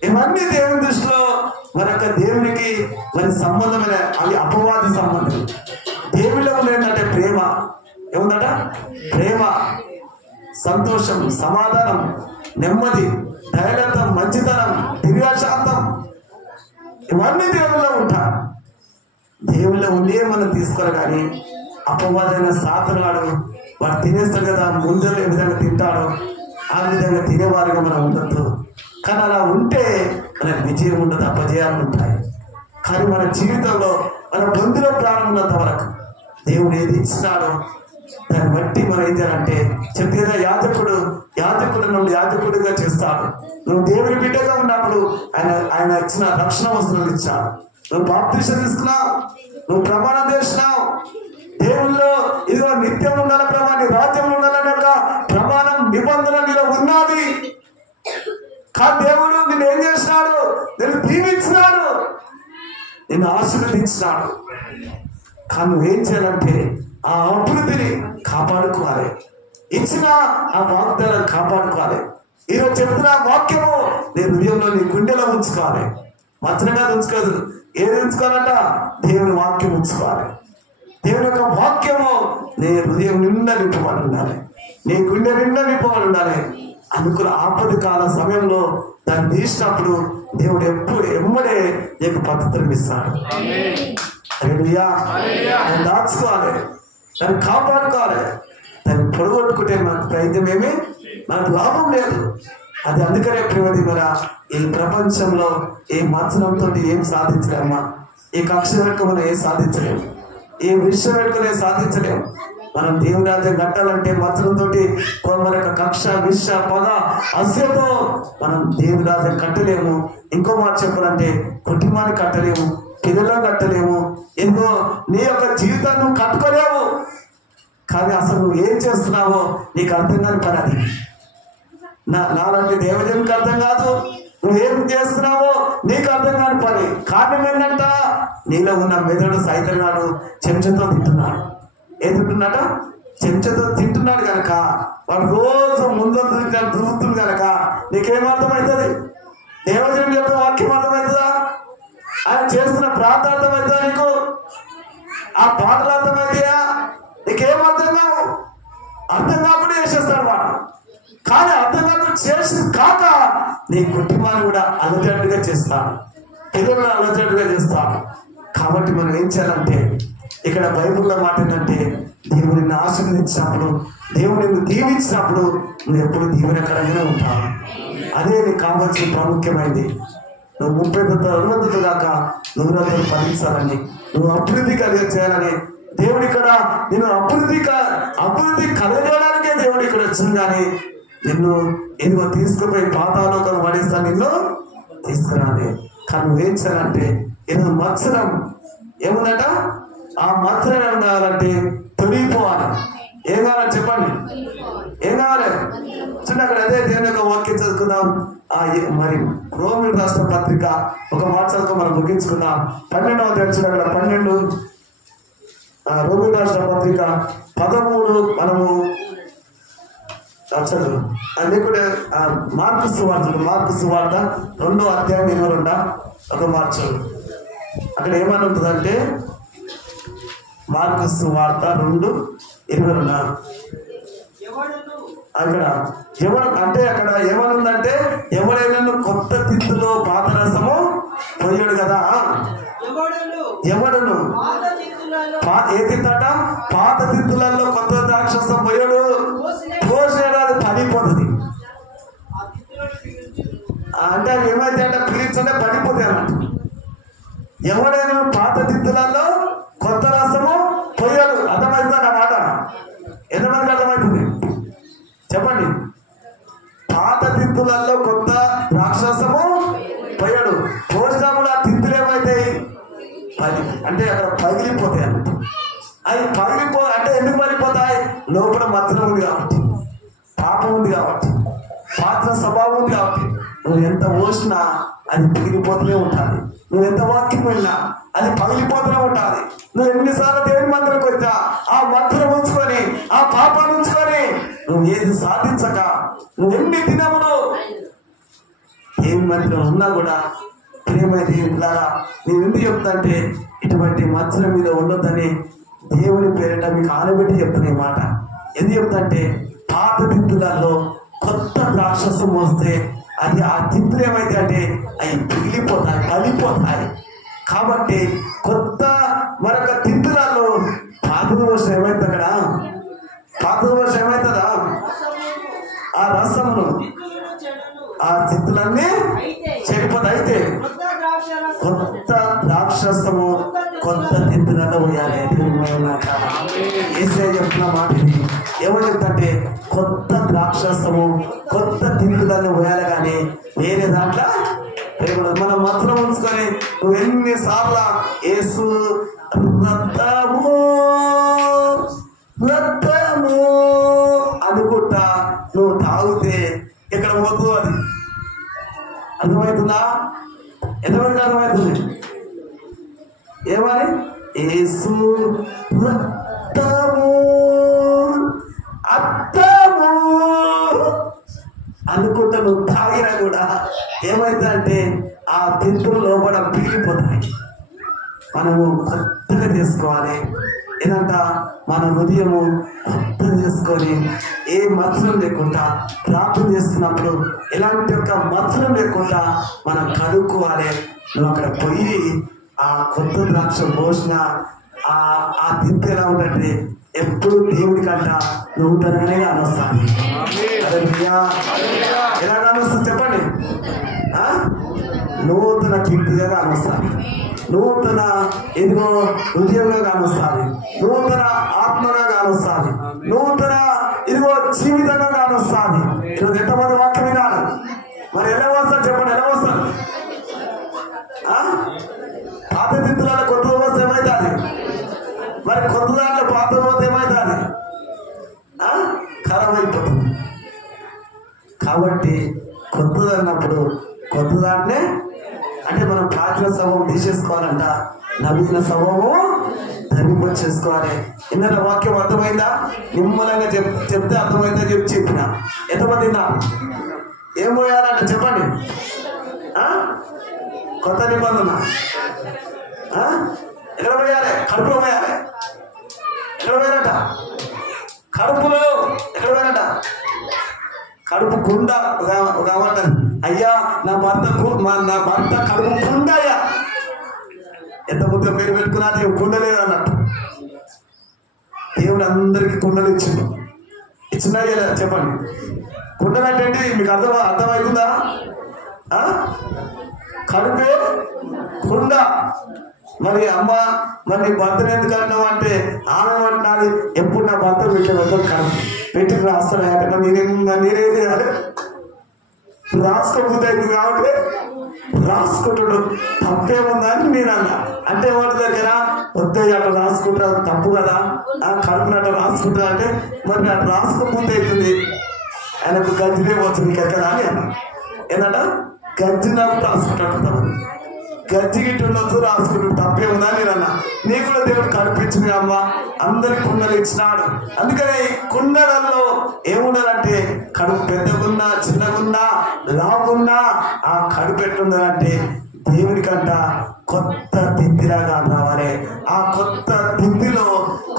ఇవన్నీ దేవుని దృష్టిలో మరొక దేవునికి మరి సంబంధమైన అవి అపవాది సంబంధం. దేవుళ్ళలో ఏంటంటే ప్రేమ, ఏముందట? ప్రేమ, సంతోషం, సమాధానం, నెమ్మది, ధైర్యతం, మంచితనం, దివ్యశాంతం, ఇవన్నీ దేవుళ్ళలో ఉంటాయి. దేవుళ్ళో ఉండే మనం తీసుకోరు. కానీ అపవాదైన సాతనాడు వాడు తినేస్తాడు కదా, ముందర ఏ విధంగా తింటాడో ఆ విధంగా తినేవారుగా మనం ఉండద్దు. కానీ అలా ఉంటే మనకు విజయం ఉండదు, అపజయాలు ఉంటాయి. కానీ మన జీవితంలో మన బంధులో ప్రాణం ఉన్నంత వరకు దేవుడు ఏది ఇచ్చినాడో దాన్ని బట్టి మనం ఏం చేయాలంటే చెప్పేదా, యాజకుడు నుండి యాజకుడిగా చేస్తాడు. నువ్వు దేవుని బిడ్డగా ఉన్నప్పుడు ఆయన ఇచ్చిన రక్షణ వస్తువులు ఇచ్చాడు. నువ్వు బాప్తిసం తీసుకున్నావు, నువ్వు ప్రమాణం చేసినావు, దేవుల్లో ఇదిగో నిత్యం ఉండాలి ప్రభా, నీ రాజ్యంలో ఉండాలనే ఒక ప్రమాణం, నిబంధన నీలో ఉన్నది. కానీ దేవుడు నిన్ను ఏం చేసినాడు? నేను దీవించినాడు, నిన్ను ఆశీర్వదించినాడు. కానీ నువ్వేం చేయాలంటే ఆ అభివృద్ధిని కాపాడుకోవాలి, ఇచ్చిన ఆ వాగ్దానాన్ని కాపాడుకోవాలి. ఈరోజు చెప్తున్న వాక్యము నీ హృదయంలో, నీ గుండెలో ఉంచుకోవాలి. మచ్చనగా ఉంచుకోదు. ఏది ఉంచుకోవాలంట? దేవుని వాక్యం ఉంచుకోవాలి. దేవుని యొక్క వాక్యము నీ హృదయం నిండా నింపబడి ఉండాలి, నీ గుండె నిండా నింపబడి ఉండాలి. అనుకున్న ఆపద కాల సమయంలో దాన్ని తీసినప్పుడు దేవుడు ఎప్పుడు ఎమ్మడే నీకు పద్ధతులు ఇస్తాడు. దాన్ని దాచుకోవాలి, దాన్ని కాపాడుకోవాలి. దాన్ని పొడగొట్టుకుంటే మనకు ప్రయత్నం ఏమి, మనకు లాభం లేదు. అది అందుకనే ప్రియమది మన ఈ ప్రపంచంలో ఈ మత్సరంతో ఏం సాధించలేమా, ఈ కక్ష పెట్టుకుని మనం ఏం సాధించలేము, ఈ విషయం పెట్టుకుని సాధించలేము. మనం దేవుని రాజ్యం కట్టాలంటే మత్సరంతో మన యొక్క కక్ష, విష, పగ, అస్యతో మనం దేవుని రాజ్యం కట్టలేము. ఇంకో మాట చెప్పాలంటే కుటుంబాన్ని కట్టలేము, పిల్లలను కట్టలేము, ఎందుకో నీ యొక్క జీవితాన్ని నువ్వు కట్టుకోలేవు. కానీ అసలు నువ్వు ఏం చేస్తున్నావో నీకు అర్థం కాని పని అది. నాలాంటి దేవజనునికి అర్థం కాదు. నువ్వేం చేస్తున్నావో నీకు అర్థం కాని పని. కారణం ఏంటంట, నీలో ఉన్న మెదడు సైతం నాడు చెంచతో తింటున్నాడు. ఏం తింటున్నాట? చెంచతో తింటున్నాడు కనుక వాడు రోజు ముందు దురుకుతుంది కనుక నీకేమర్థమవుతుంది? దేవజనుడు యొక్క వాక్యం అర్థమవుతుందా? ఆయన చేస్తున్న ప్రార్థన అర్థమవుతుందా నీకు? ఆ పాటలు అర్థమవుతాయా? నీకేం అర్థం కావు. అర్థం కాకుండా చేసేస్తాడు వాడు. కానీ అర్థం కాకుండా చేసి కాక నీ కుటుంబాన్ని కూడా అలజడుగా చేస్తాడు, పిల్లలను అలజడుగా చేస్తాడు. కాబట్టి మనం ఏం చేయాలంటే, ఇక్కడ బైబిల్లో మాట ఏంటంటే, దేవుడు నిన్ను ఆశీర్వదించినప్పుడు, దేవుడు నిన్ను దీవించినప్పుడు నువ్వు ఎప్పుడు దీవెనకరంగానే ఉంటావు. అదే నీకు కావాల్సిన ప్రాముఖ్యమైనది. నువ్వు 30 దాకా నువ్వు ఫలించాలని, నువ్వు అభివృద్ధి చేయాలని దేవుడు ఇక్కడ నేను అభివృద్ధి కలగడానికే దేవుడు ఇక్కడ వచ్చింది. కానీ నిన్ను ఎదుగో తీసుకుపోయి పాతాళంలో పడేస్తా, నిన్ను తీసుకురాలి. కానీ నువ్వేం చేయాలంటే, ఏదో మత్సరం ఏముందట, ఆ మత్సరం ఏం కావాలంటే తొలిగిపోవాలి. ఏం కావాలని చెప్పండి, ఏం కావాలి చూడండి. అక్కడ అదే దేవుని యొక్క వాక్యం చదువుకుందాం. మరి రోమిల రాష్ట్ర పత్రిక ఒక మాట చదువుకో, మనం ముగించుకుందాం. 12వ అధ్యాయం అక్కడ 12 రోమిల రాష్ట్ర పత్రిక 13 మనము చదువు. లేకుంటే మార్కు సువార్త 2వ అధ్యాయం 22 ఒక మాట చదువు. అక్కడ ఏమని ఉంటుందంటే, మార్కు సువార్త 2:22 అక్కడ అంటే అక్కడ ఏమనుందంటే, ఎవడైనా కొత్త తిత్తులో పాత రసము పోయాడు కదా. ఎవడును ఏ తిత్తట? పాత తిత్తులలో కొత్త ద్రాక్షరసం పోయాడు, పోసాడు, అది పడిపోతుంది. అంటే అవి ఏమైతే అంటే పీల్చుంటే పడిపోతాయి అన్నట్టు. ఎవడైనా పాత తిత్తులలో కొత్త రసము పోయాడు. అర్థమవుతుంది అన్నమాట. ఎంతమందికి అర్థమవుతుంది చెప్పండి? పాత తిత్తులలో కొత్త ద్రాక్షరసము పోయాడు. పోసినా కూడా ఆ తిత్తులు ఏమైతాయి? అంటే అక్కడ పగిలిపోతాయి అన్నట్టు. అవి అంటే ఎందుకు పగిలిపోతాయి? లోపల మత్సరం ఉంది కాబట్టి, పాపం ఉంది కాబట్టి, పాత్ర స్వభావం ఉంది కాబట్టి. నువ్వు ఎంత పోసినా అది పగిలిపోతూనే ఉంటుంది. నువ్వు ఎంత వాక్యం వెళ్ళినా అది పగిలిపోతూనే ఉంటుంది. నువ్వు ఎన్నిసార్లు దేవుని మందిరం వచ్చా ఆ మత్సరం ఉంచుకొని, ఆ పాపాన్ని ఉంచుకొని నువ్వు ఏది సాధించక, నువ్వు ఎన్ని దినములు దేవుని మందిరం ఉన్నా కూడా ప్రేమ దేవులారా, నేను ఎందుకు చెప్తాంటే, ఇటువంటి మత్సరం మీద ఉండొద్దని దేవుని పేరిట మీకు ఆనబెట్టి చెప్తున్నా ఈ మాట. ఎందుకు చెప్తాంటే, పాత తిత్తులలో కొత్త ద్రాక్షరసం వస్తే అది ఆ తిత్తులు ఏమైతే అంటే అవి పిగిలిపోతాయి, పడిపోతాయి. కాబట్టి కొత్త మరొక తిత్తులలో పాత వర్షం ఏమైతుంది? అక్కడ పాత వర్షం ఏమవుతుందా? ఆ రసమును ఆ తిత్తులన్నీ చెడిపోతాయి. అయితే కొత్త ద్రాక్షరసము కొత్త తిత్తులలో పోయాలి. ఏసయ్య చెప్తున్న మాట ఇది. ఏమో చెప్తాంటే, కొత్త ద్రాక్షరసము కొత్త తిత్తులలో పోయాలి, కానీ వేరే దాంట్లో మనం మత్సరం ఉంచుకొని నువ్వు ఎన్నిసార్లు యేసు రక్తము అనుకుంటా నువ్వు తాగితే ఎక్కడ పోతుందో అది. అర్థమవుతుందా? ఎంతవరకు అర్థమవుతుంది? ఏమని? యేసు రక్తము అర్థము అనుకుంటా నువ్వు తాగినా కూడా ఏమవుతుందంటే ఆ తిత్తులు లోపల పీలిపోతాయి. మనము కొత్తగా చేసుకోవాలి. ఏదంట మన హృదయము కొత్తగా చేసుకొని ఏ మత్సరం లేకుండా ప్రార్థన చేస్తున్నప్పుడు ఎలాంటి ఒక మత్సరం లేకుండా మనం కడుక్కోవాలి. నువ్వు అక్కడ పోయి ఆ కొత్త ద్రాక్ష పోసిన ఆ తిత్తి ఎలా ఉందంటే ఎప్పుడు దేవుడి కంట నూతనగానే కానొస్తాను. ఎలా కానొస్తుంది చెప్పండి? నూతన కీర్తిగా కానొస్తాను, నూతన ఎదిగో హృదయంగా కానొస్తాను, నూతన ఆత్మగా కానొస్తాను, నూతన ఇదిగో జీవితంగా కానొస్తాను. ఈరోజు ఎంతమంది వాక్యం వినాలి? మరి ఎలా వస్తారు చెప్పండి? ఎలా వస్తారు? పాత తిత్తులలో కొత్త వస్తే ఏమవుతుంది? మరి కొత్త దాంట్లో పాత పోతే ఏమవుతుంది? కాబట్టి కొత్తది అన్నప్పుడు కొత్త దాంట్నే అంటే మనం ప్రాచీన స్వభావం తీసేసుకోవాలంట, నవీన స్వభావము ధరింపచేసుకోవాలి. ఇంత వాక్యం అర్థమైందా? నిమ్మలంగా చెప్తే అర్థమైందా చెప్పిన ఎంతమంది ఏం పోయాలంట చెప్పండి. కొత్త నిబంధన ఎక్కడ పోయాలి? కడుపులో పోయాలి. ఎక్కడ పోయారట? కడుపులో. ఎక్కడ పోయారట? కడుపు కుండ. ఒక అమ్మంటారు, అయ్యా నా భర్త కడుపు కుండ అయ్యా. ఎంత ముద్ద పేరు పెట్టుకున్నా దేవుడు కుండ లేదు అన్నట్టు. దేవుడు అందరికీ కుండలు ఇచ్చినా లేదా చెప్పండి. కుండలు అంటే మీకు అర్థమవుతుందా? కడుపే కుండ. మరి అమ్మ మరి నీ భర్తను ఎందుకు అంటావు అంటే ఆమె అంటున్నది, ఎప్పుడు నా భర్త పెట్టే పెట్టి రాస్తాను నేనేది రాసుకోబుద్ధి అవుతుంది కాబట్టి రాసుకుంటాడు. తప్పేముందా అని నేను అన్నా. అంటే వాటి దగ్గర వద్ద అట్లా రాసుకుంటారు తప్పు కదా, కడుపున అట్లా రాసుకుంటా అంటే మరి అట్లా రాసుకోబుద్ధి అవుతుంది. ఆయనకు గజ్జినే వచ్చింది కదా అని అన్నా. ఏంటంట గజ్జి నాకు రాసుకుంటాడు, గజ్జి గిట్టు ఉండొచ్చు రాసుకుంటాడు, తప్పేముందా నేను అన్నా. నీ కూడా దేవుడు కనిపించింది అమ్మ, అందరికి కుండలు ఇచ్చినాడు. అందుకని ఈ కుండలలో ఏముండాలంటే కడుపు పెద్దగున్నా చిన్నగున్నా లాగున్నా ఆ కడుపు ఎట్లుండాలంటే దేవునికంట కొత్త తిండిలాగా రావాలి. ఆ కొత్త తిండిలో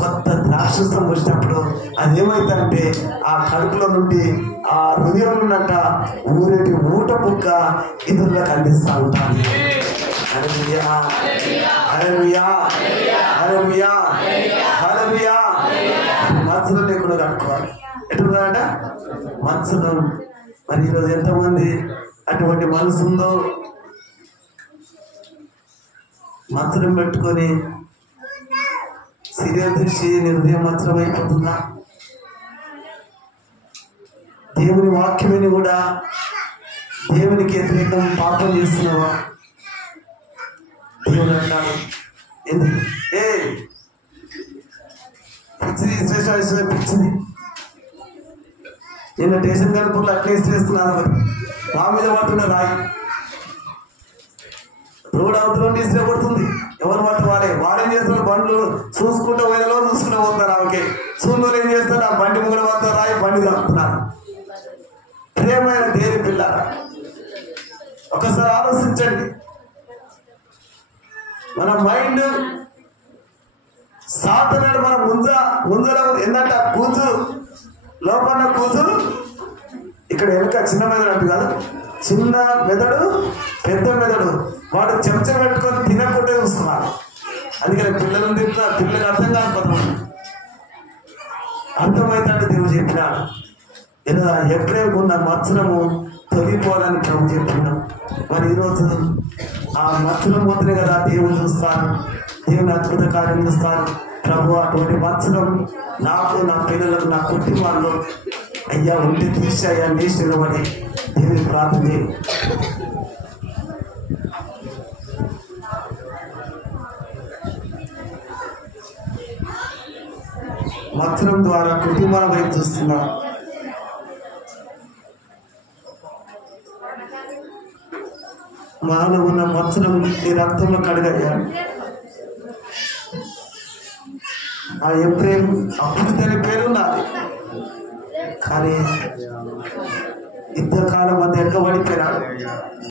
కొత్త ద్రాక్షరసం వచ్చినప్పుడు అదేమైందంటే ఆ కడుపులో నుండి ఆ హృదయం ఉన్నట్ట ఊరేటి ఊట బుక్క ఇతరులకు అందిస్తూ ఉంటాను. హల్లెలూయా, హల్లెలూయా, హల్లెలూయా, హల్లెలూయా. మత్సరం లేకుండా కట్టుకోవాలి. ఎట్లున్నారంట మత్సరం. మరి ఈరోజు ఎంతమంది అటువంటి మనసు ఉందో? మత్సరం పెట్టుకొని సీరియల్ దృష్టి హృదయం మత్సరం అయిపోతుందా? దేవుని వాక్యమని కూడా దేవునికి వ్యతిరేకం పాపం చేస్తున్నావా? దేవుడు అంటాడు ఎందుకు పిచ్చిది పిచ్చిది. నేను స్టేషన్ కనుపూర్లో అట్లే ఇస్తున్నాను. మా మీద పడుతున్న రాయి రోడ్ అవతల ఇస్తే పడుతుంది. ఎవరు పట్టు వాడేం చేస్తున్నారు? బండ్లు చూసుకుంటూ పోయినలో చూసుకుంటూ పోతున్నారు. ఆమెకి చూన్నోళ్ళు ఏం చేస్తారు? ఆ బండి ముంగడ పడుతున్నారు, రాయి బండి తాకుతున్నారు. ప్రేమైన దేని పిల్ల, ఒకసారి ఆలోచించండి. మన మైండ్ సాతనాడు మన ముంజల ఏంటంటే కూజు లోపల కూజు ఇక్కడ వెనుక చిన్న మెదడు అంటు కాదు, చిన్న మెదడు పెద్ద మెదడు. వాడు చెంచా పెట్టుకొని తినకుండా చూస్తున్నారు. అందుకని పిల్లలను తింటున్నారు. పిల్లలకు అర్థం కాకపోతున్నాడు. అర్థమైతే దేవుడు చెప్పినాడు. ఇలా ఎప్పుడైనా ఉన్న మత్సరము తొలిపోవాలని ప్రభు చెప్పినాం. మరి ఈరోజు ఆ మత్సరం పోతేనే కదా దేవుడు చూస్తారు, దేవుని అద్భుత కార్యం చూస్తారు. ప్రభు అటువంటి మత్సరం నాకు, నా పిల్లలకు, నా కుటుంబాల్లో అయ్యా ఉంటే తీసి అయ్యా నీసి నిలబడి దేవుని ప్రార్థన చేయి. మత్సరం ద్వారా కుటుంబాల వైపు చూస్తున్నా. మాలో ఉన్న మత్సరం నీ రక్తంలో కడగయ్యా. ఆ ఎప్రేం అప్పుడు దాని పేరు ఉన్నది, కానీ యుద్ధకాలం అంతా ఎక్కబడిపోయినాడు.